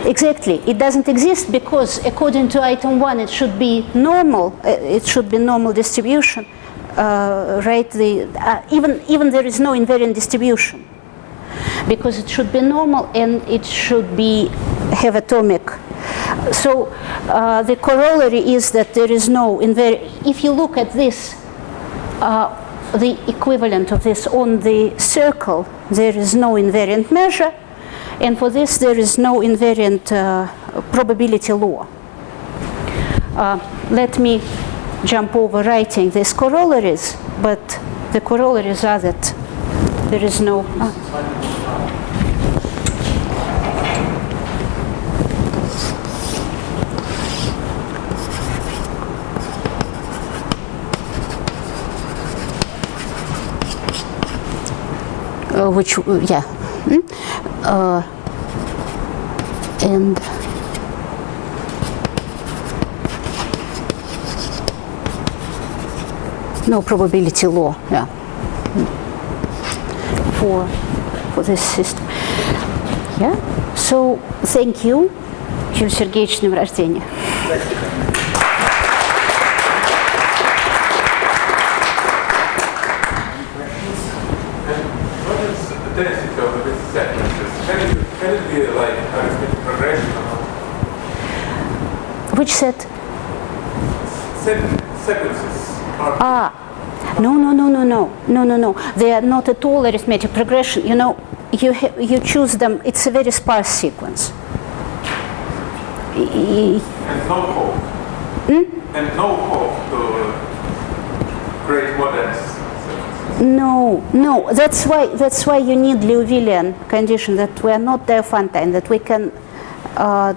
Exactly. It doesn't exist because according to item 1, it should be normal. It should be normal distribution. Right. Even there is no invariant distribution because it should be normal and it should be have atomic. So the corollary is that there is no invariant. If you look at this, the equivalent of this on the circle, there is no invariant measure, and for this there is no invariant probability law. Let me jump over writing these corollaries, but the corollaries are that there is no. Which, yeah. And no probability law, yeah, for this system. Yeah. So thank you. Ю.С. Сергеевич, с днем рождения. Which set? Sequences. No. They are not at all arithmetic progression. You know, you choose them. It's a very sparse sequence. And no hope. And no hope to create modern sequences. No. That's why you need Liouvillean condition that we are not Diophantine, that we can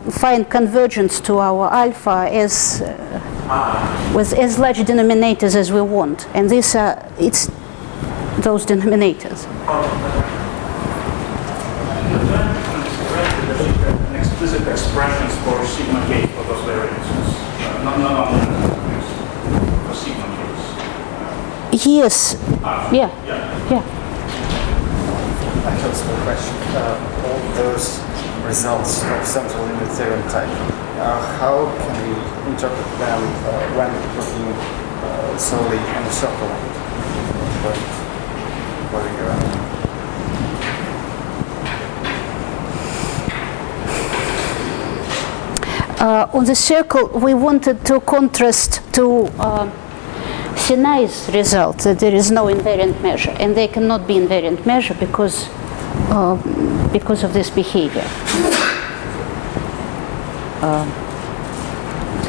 find convergence to our alpha as with as large denominators as we want, and these are those denominators. expressions for sigma k for those variances. No, for sigma k's. Yes. Yeah. I have a small question. All those results of central limit theorem type, how can we interpret them when looking solely on the circle? On the circle, we wanted to contrast to Sinai's result that there is no invariant measure, and they cannot be invariant measure because of this behavior.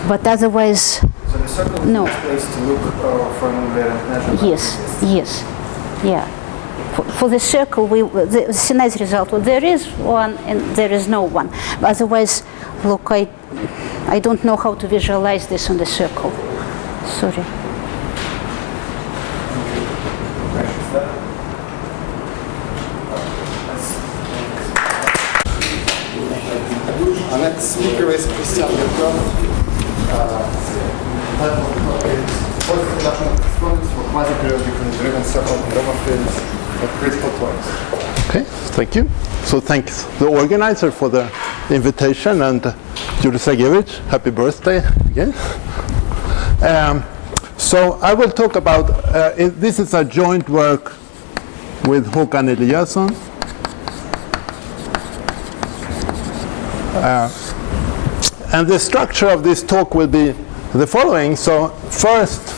But otherwise, so the circle no. is place to look for an invariant measure. Yes, yeah. For the circle, the Sinai's result, well, there is one and there is no one. Otherwise, look, I don't know how to visualize this on the circle. Sorry. Our next speaker is Christian Bergman. First introduction of exponents for quasi-periodically driven circle homomorphisms of critical points. Okay, thank you. So thanks the organizer for the invitation, and Julie Sergeyevich, happy birthday again. So I will talk about, this is a joint work with Håkan Eliasson. And the structure of this talk will be the following. So first,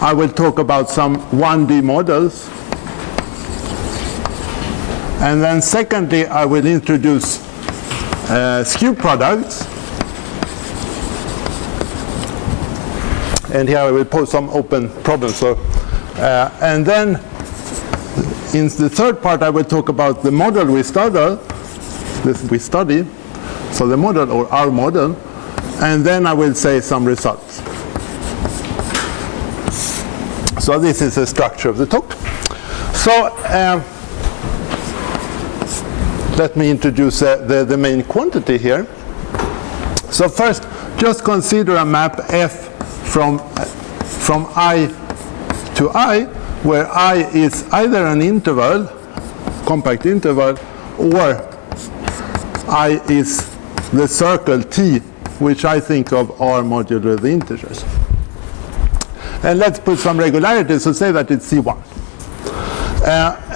I will talk about some 1D models. And then secondly, I will introduce skew products. And here I will pose some open problems. So, and then in the third part, I will talk about the model we studied. So the model, or our model, and then I will say some results. So this is the structure of the talk. So let me introduce the main quantity here. So first, just consider a map F from I to I, where I is either an interval, compact interval, or I is the circle T, which I think of R modulo the integers. And let's put some regularities to say that it's C1.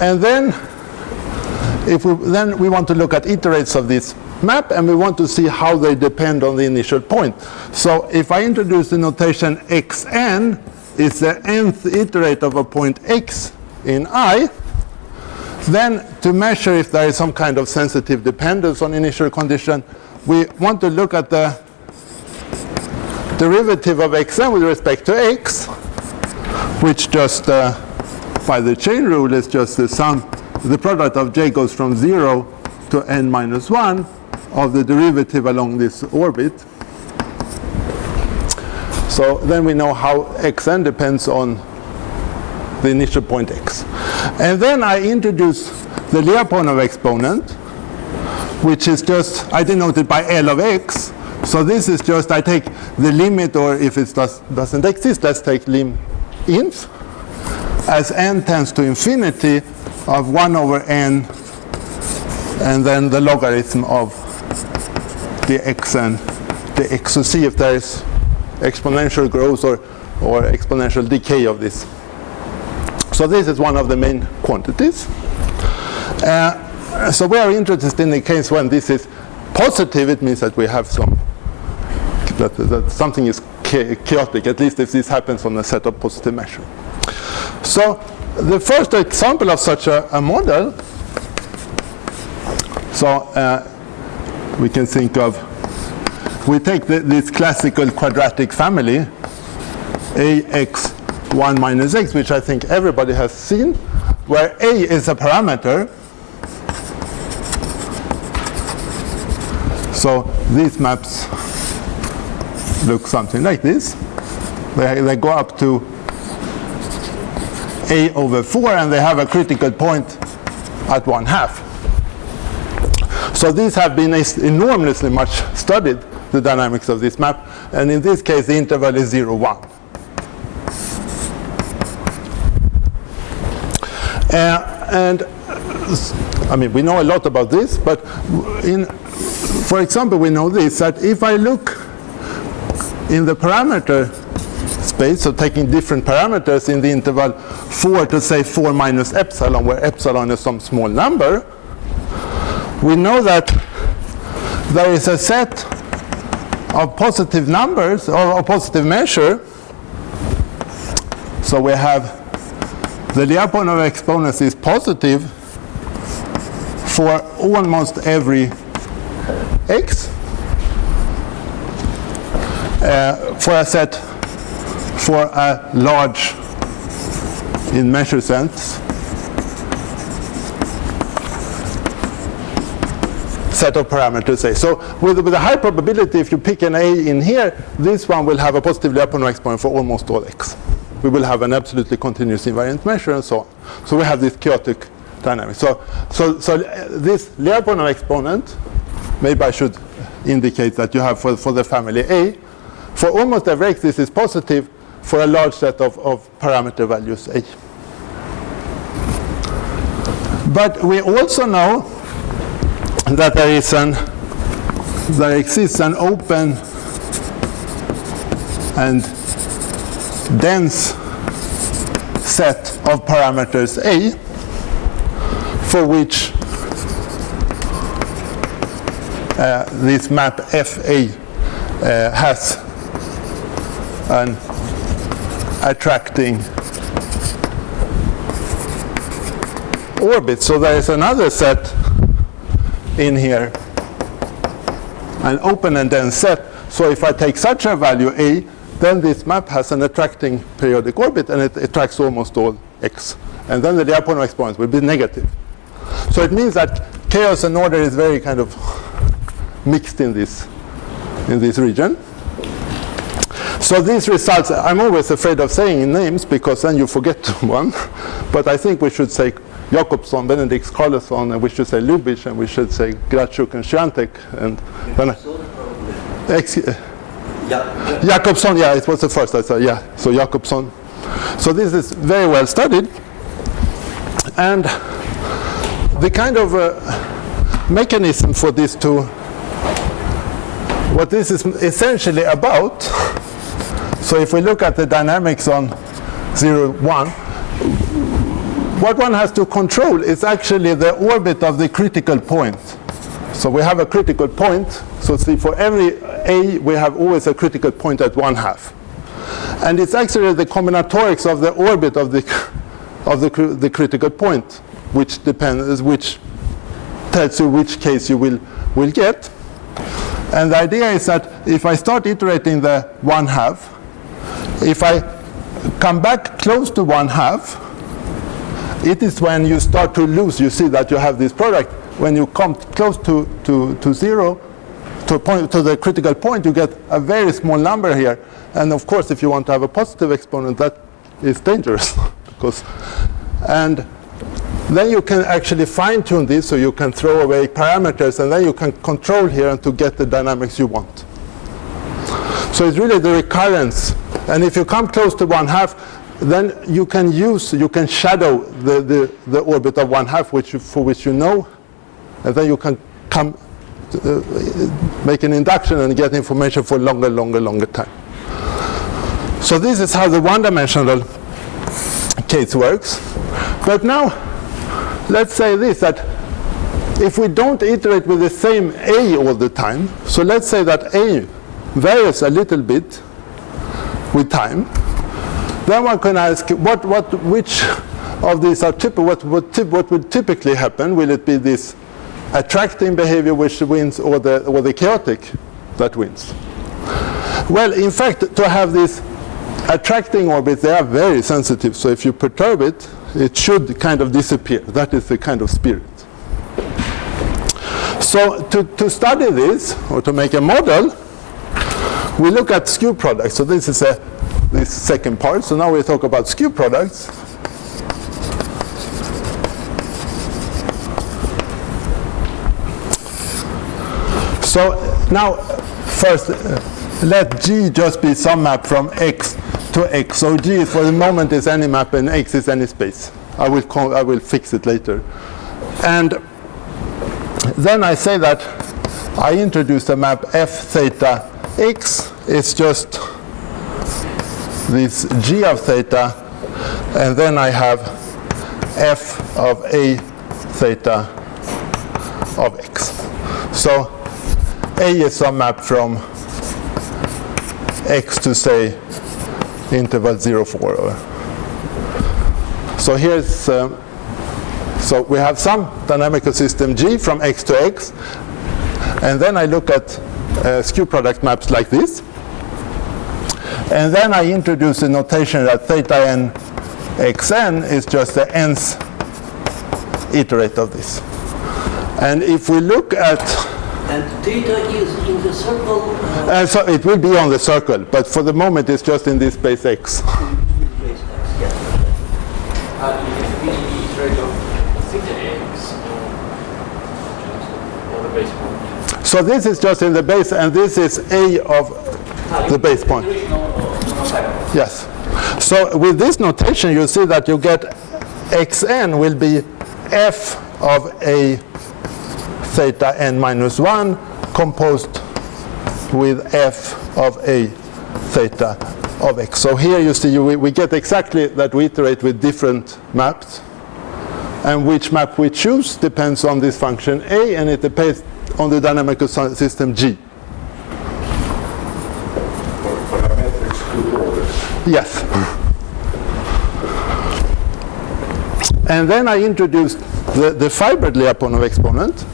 And then, then we want to look at iterates of this map, and we want to see how they depend on the initial point. So if I introduce the notation xn is the nth iterate of a point x in I, then to measure if there is some kind of sensitive dependence on initial condition, we want to look at the derivative of xn with respect to x, which just by the chain rule is just the sum, the product of j goes from 0 to n minus 1 of the derivative along this orbit. So then we know how xn depends on the initial point x. And then I introduce the Lyapunov exponent, which is just, I denote it by L of x. So this is just, I take the limit, or if it doesn't exist, let's take lim inf, as n tends to infinity of 1 over n, and then the logarithm of the xn, the x, to see if there is exponential growth or exponential decay of this. So this is one of the main quantities. So we are interested in the case when this is positive. It means that we have some, that something is chaotic, at least if this happens on a set of positive measures. So the first example of such a model, so we can think of, we take this classical quadratic family, ax 1 minus x, which I think everybody has seen, where a is a parameter. So these maps look something like this. They go up to a over 4, and they have a critical point at 1/2. So these have been enormously much studied, the dynamics of this map, and in this case the interval is 0, 1. And I mean, we know a lot about this, but for example, we know this, that if I look in the parameter space, so taking different parameters in the interval 4 to say 4 minus epsilon, where epsilon is some small number, we know that there is a set of positive numbers, or a positive measure. So we have the Lyapunov exponents is positive for almost every x for a set for a large, in measure sense, set of parameters A. So with a high probability, if you pick an A in here, this one will have a positive Lyapunov exponent for almost all x. We will have an absolutely continuous invariant measure and so on. So we have this chaotic dynamic. So this Lyapunov exponent, maybe I should indicate that you have for the family A, for almost every x this is positive for a large set of parameter values A. But we also know that there exists an open and dense set of parameters A for which this map FA has an attracting orbit. So there is another set in here, an open and dense set. So if I take such a value A, then this map has an attracting periodic orbit, and it attracts almost all x. And then the Lyapunov exponent will be negative. So it means that chaos and order is very kind of mixed in this region. So these results, I'm always afraid of saying names because then you forget one. But I think we should say Jakobson, Benedict Carlsson, and we should say Lubitsch, and we should say Grachuk and Swiatek, and then Jakobson, yeah, it was the first I said, yeah. So Jakobson. So this is very well studied, and the kind of mechanism for this what this is essentially about. So if we look at the dynamics on 0, 1, what one has to control is actually the orbit of the critical point. So we have a critical point. So see, for every A, we have always a critical point at 1/2. And it's actually the combinatorics of the orbit of the critical point, which tells you which case you will get. And the idea is that if I start iterating the 1/2, if I come back close to 1/2, it is when you start to lose. You see that you have this product. When you come close to 0, to the critical point, you get a very small number here. And of course, if you want to have a positive exponent, that is dangerous. And then you can actually fine-tune this, so you can throw away parameters, and then you can control here and to get the dynamics you want. So it's really the recurrence. And if you come close to 1/2, then you can shadow the orbit of 1/2, for which you know, and then you can make an induction and get information for longer time. So this is how the one-dimensional case works. But now, let's say this, that if we don't iterate with the same A all the time, so let's say that A varies a little bit with time, then one can ask which of these are typical, what would typically happen? Will it be this attracting behavior which wins, or the chaotic that wins? Well, in fact, to have these attracting orbits, they are very sensitive. So if you perturb it, it should kind of disappear. That is the kind of spirit. So to study this, or to make a model, we look at skew products. So this is this second part. So now we talk about skew products. So now, first, let G just be some map from X to X. So G is, for the moment, is any map and X is any space. I will fix it later. And then I say that I introduce the map F theta X. It's just this G of theta, and then I have F of A theta of X. So A is some map from X to, say, interval 0, 4. So here's, so we have some dynamical system G from X to X, and then I look at skew product maps like this, and then I introduce a notation that theta n xn is just the nth iterate of this. And if we look at, and theta is in the circle. So it will be on the circle, but for the moment it's just in this space X. You can be the iterate of theta x or the base point. So this is just in the base, and this is A of the base point. Yes. So with this notation, you see that you get xn will be f of a theta n minus 1 composed with f of a theta of x. So here you see we get exactly that we iterate with different maps. And which map we choose depends on this function a, and it depends on the dynamical system G. Yes. And then I introduced the fibered Lyapunov exponent.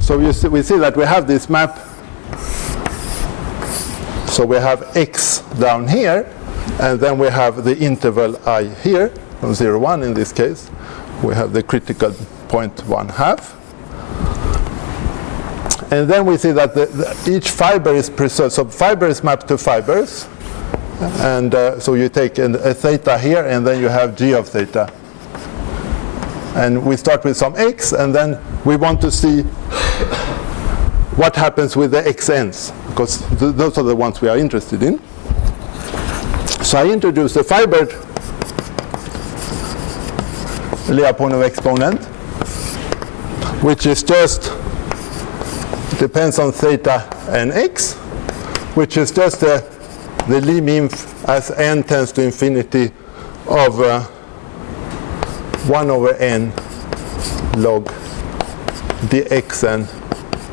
So we see that we have this map. So we have x down here, and then we have the interval I here, from 0, 1 in this case. We have the critical point 1/2. And then we see that each fiber is preserved. So fiber is mapped to fibers. And so you take a theta here, and then you have G of theta. And we start with some x, and then we want to see what happens with the xn's, because those are the ones we are interested in. So I introduce the fibered Lyapunov exponent, which is just depends on theta and x, which is just the Lie-Minf as n tends to infinity of 1 over n log dx and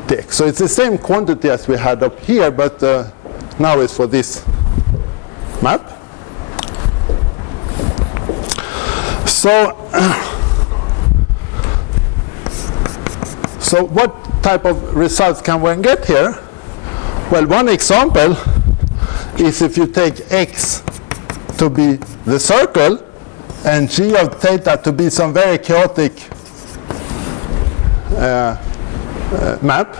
dx. So it's the same quantity as we had up here, but now it's for this map. So what type of results can one get here? Well, one example is if you take x to be the circle and g of theta to be some very chaotic map.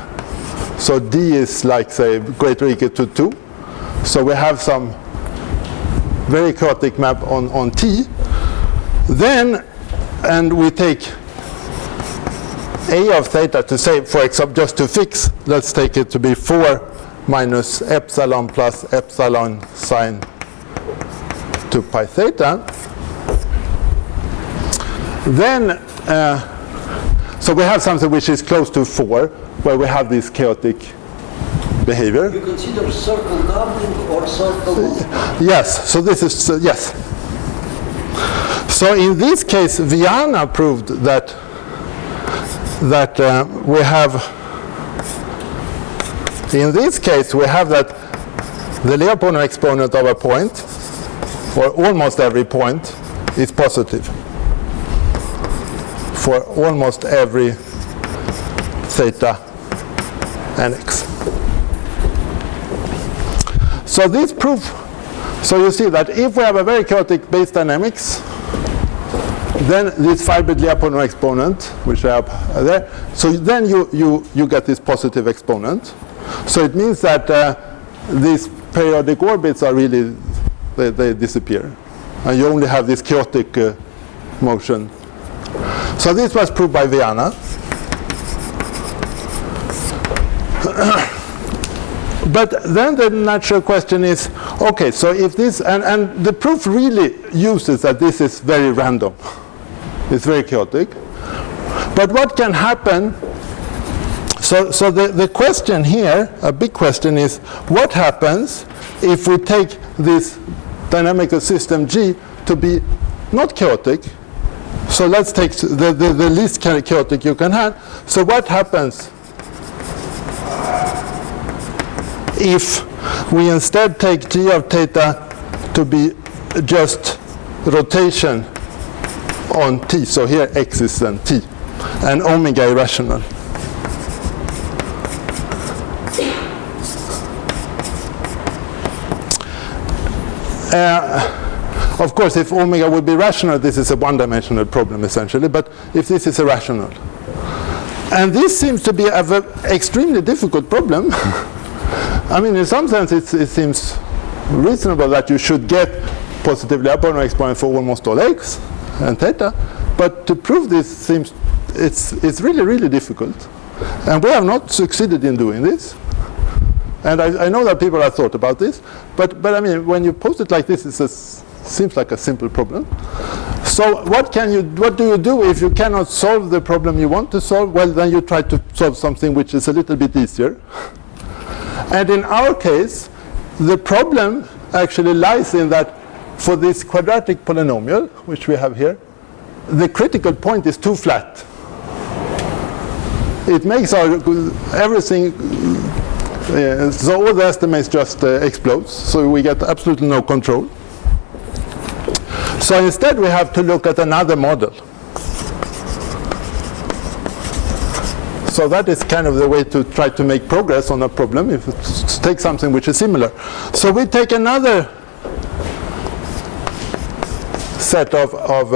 So d is like, say, greater or equal to 2. So we have some very chaotic map on T. Then, and we take A of theta to say, for example, just to fix, let's take it to be 4 minus epsilon plus epsilon sine 2 pi theta. Then, so we have something which is close to 4, where we have this chaotic behavior. You consider circle doubling or circle? Yes, so this is, yes. So in this case, Viana proved that we have, in this case, we have that the Lyapunov exponent of a point, or almost every point, is positive for almost every theta and x. So this proof, so you see that if we have a very chaotic base dynamics, then this fibered Lyapunov exponent, which I have there, so then you get this positive exponent. So it means that these periodic orbits are really, they disappear. And you only have this chaotic motion. So this was proved by Viana. But then the natural question is, okay, so if this, and the proof really uses that this is very random. It's very chaotic. But what can happen, so the question here, a big question is, what happens if we take this dynamical system G to be not chaotic? So let's take the least chaotic you can have. So what happens if we instead take G of theta to be just rotation on T? So here X is then T, and omega irrational. Of course, if omega would be rational, this is a one-dimensional problem essentially, but if this is irrational. And this seems to be an extremely difficult problem. I mean, in some sense, it seems reasonable that you should get positively abnormal exponent for almost all x and theta, but to prove this seems it's really, really difficult. And we have not succeeded in doing this. And I know that people have thought about this, but I mean, when you post it like this, it seems like a simple problem. So what do you do if you cannot solve the problem you want to solve? Well, then you try to solve something which is a little bit easier. And in our case, the problem actually lies in that for this quadratic polynomial, which we have here, the critical point is too flat. It makes everything, so all the estimates just explodes, so we get absolutely no control. So instead we have to look at another model. So that is kind of the way to try to make progress on a problem, if it's take something which is similar. So we take another set of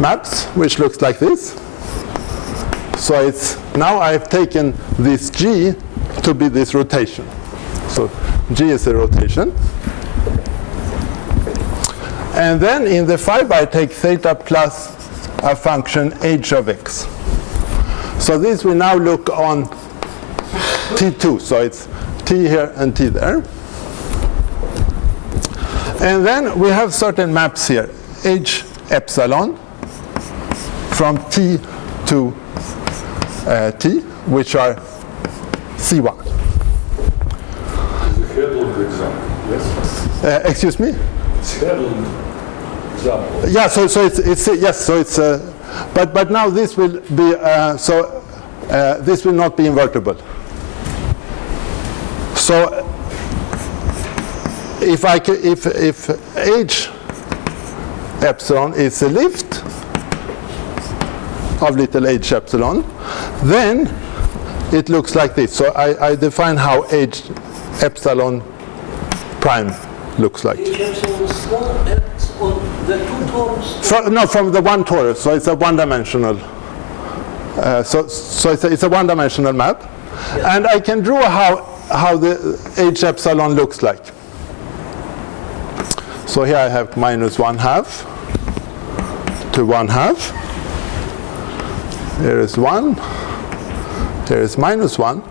maps, which looks like this. So it's now I've taken this G to be this rotation. So G is a rotation. And then in the fiber, I take theta plus a function h of x. So this we now look on T2. So it's T here and T there. And then we have certain maps here, H epsilon from T to T, which are C1. Is the Hedlund example, yes? Excuse me? It's Hedlund example. Yeah, so it's yes, so it's but now this will be this will not be invertible. So if H epsilon is a lift of little h epsilon, then it looks like this. So I define how H epsilon prime looks like. H epsilon is small x on the two torus? No, from the one torus. So it's a one-dimensional. So it's a one-dimensional map. Yes. And I can draw how the H epsilon looks like. So here I have minus 1/2 to 1/2. Here is 1. Here is minus 1.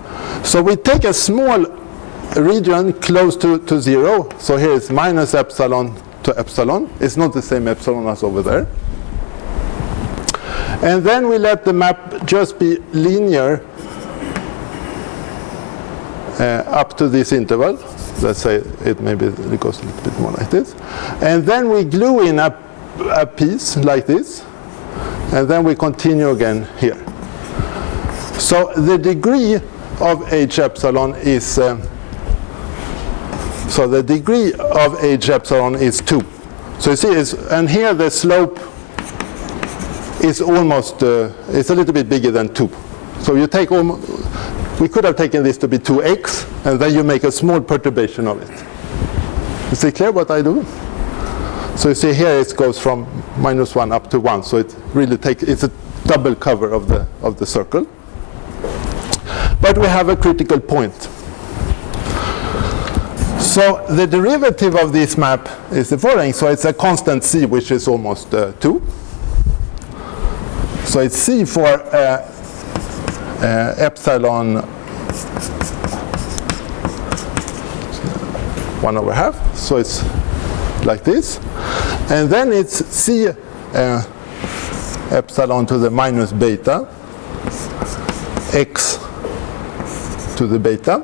So we take a small region close to 0. So here is minus epsilon to epsilon. It's not the same epsilon as over there. And then we let the map just be linear up to this interval. Let's say it maybe it goes a little bit more like this. And then we glue in a piece like this. And then we continue again here. So the degree of H epsilon is so the degree of H epsilon is 2. So you see, and here the slope is almost it's a little bit bigger than 2. So you take almost, we could have taken this to be 2x, and then you make a small perturbation of it. Is it clear what I do? So you see here it goes from minus 1 up to 1. So it really it's a double cover of the circle. But we have a critical point. So the derivative of this map is the following. So it's a constant c, which is almost 2. So it's c for epsilon 1/2, so it's like this. And then it's C epsilon to the minus beta, x to the beta.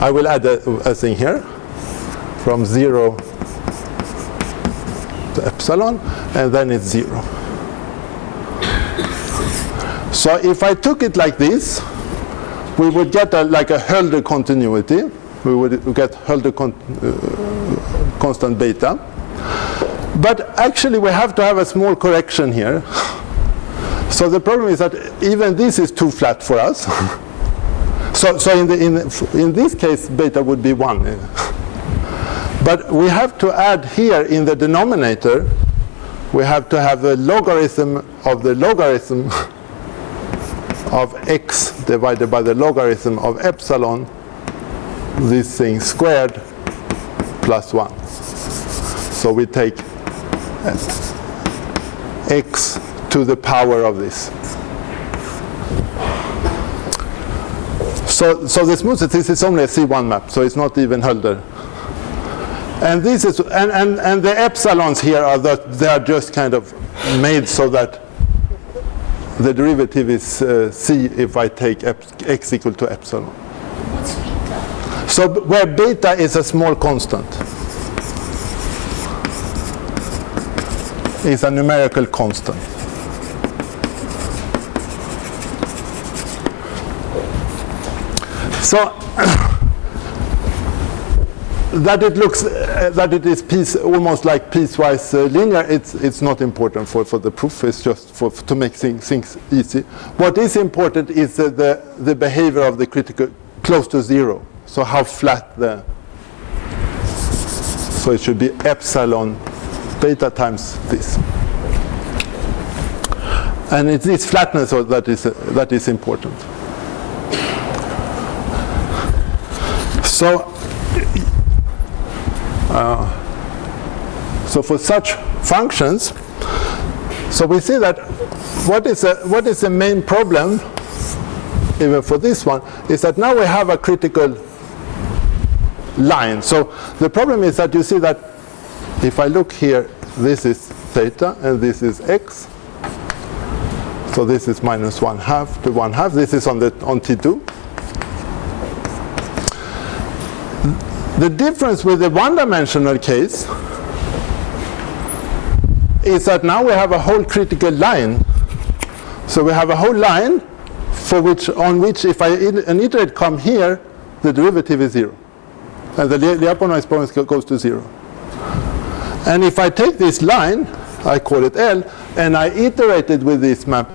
I will add a thing here from 0 to epsilon, and then it's 0. So if I took it like this, we would get like a Hölder continuity. We would get Hölder constant beta. But actually, we have to have a small correction here. So the problem is that even this is too flat for us. So in this case, beta would be 1. But we have to add here in the denominator, we have to have the logarithm of x divided by the logarithm of epsilon, this thing squared, plus 1. So we take x to the power of this. So the smoothness, this is only a C1 map, so it's not even Hölder. And this is and the epsilons here are they are just kind of made so that the derivative is C if I take x equal to epsilon. What's beta? So where beta is a small constant, is a numerical constant. So that it looks that it is almost like piecewise linear, it's not important for the proof. It's just to make things easy. What is important is the behavior of the critical close to 0. So how flat so it should be epsilon beta times this. And it's this flatness that is important. So for such functions, so we see that what is the main problem, even for this one, is that now we have a critical line. So the problem is that you see that if I look here, this is theta and this is x. So this is minus 1/2 to 1/2. This is on T2. The difference with the one-dimensional case is that now we have a whole critical line. So we have a whole line on which if an iterate come here, the derivative is 0. And the Lyapunov exponent goes to 0. And if I take this line, I call it L, and I iterate it with this map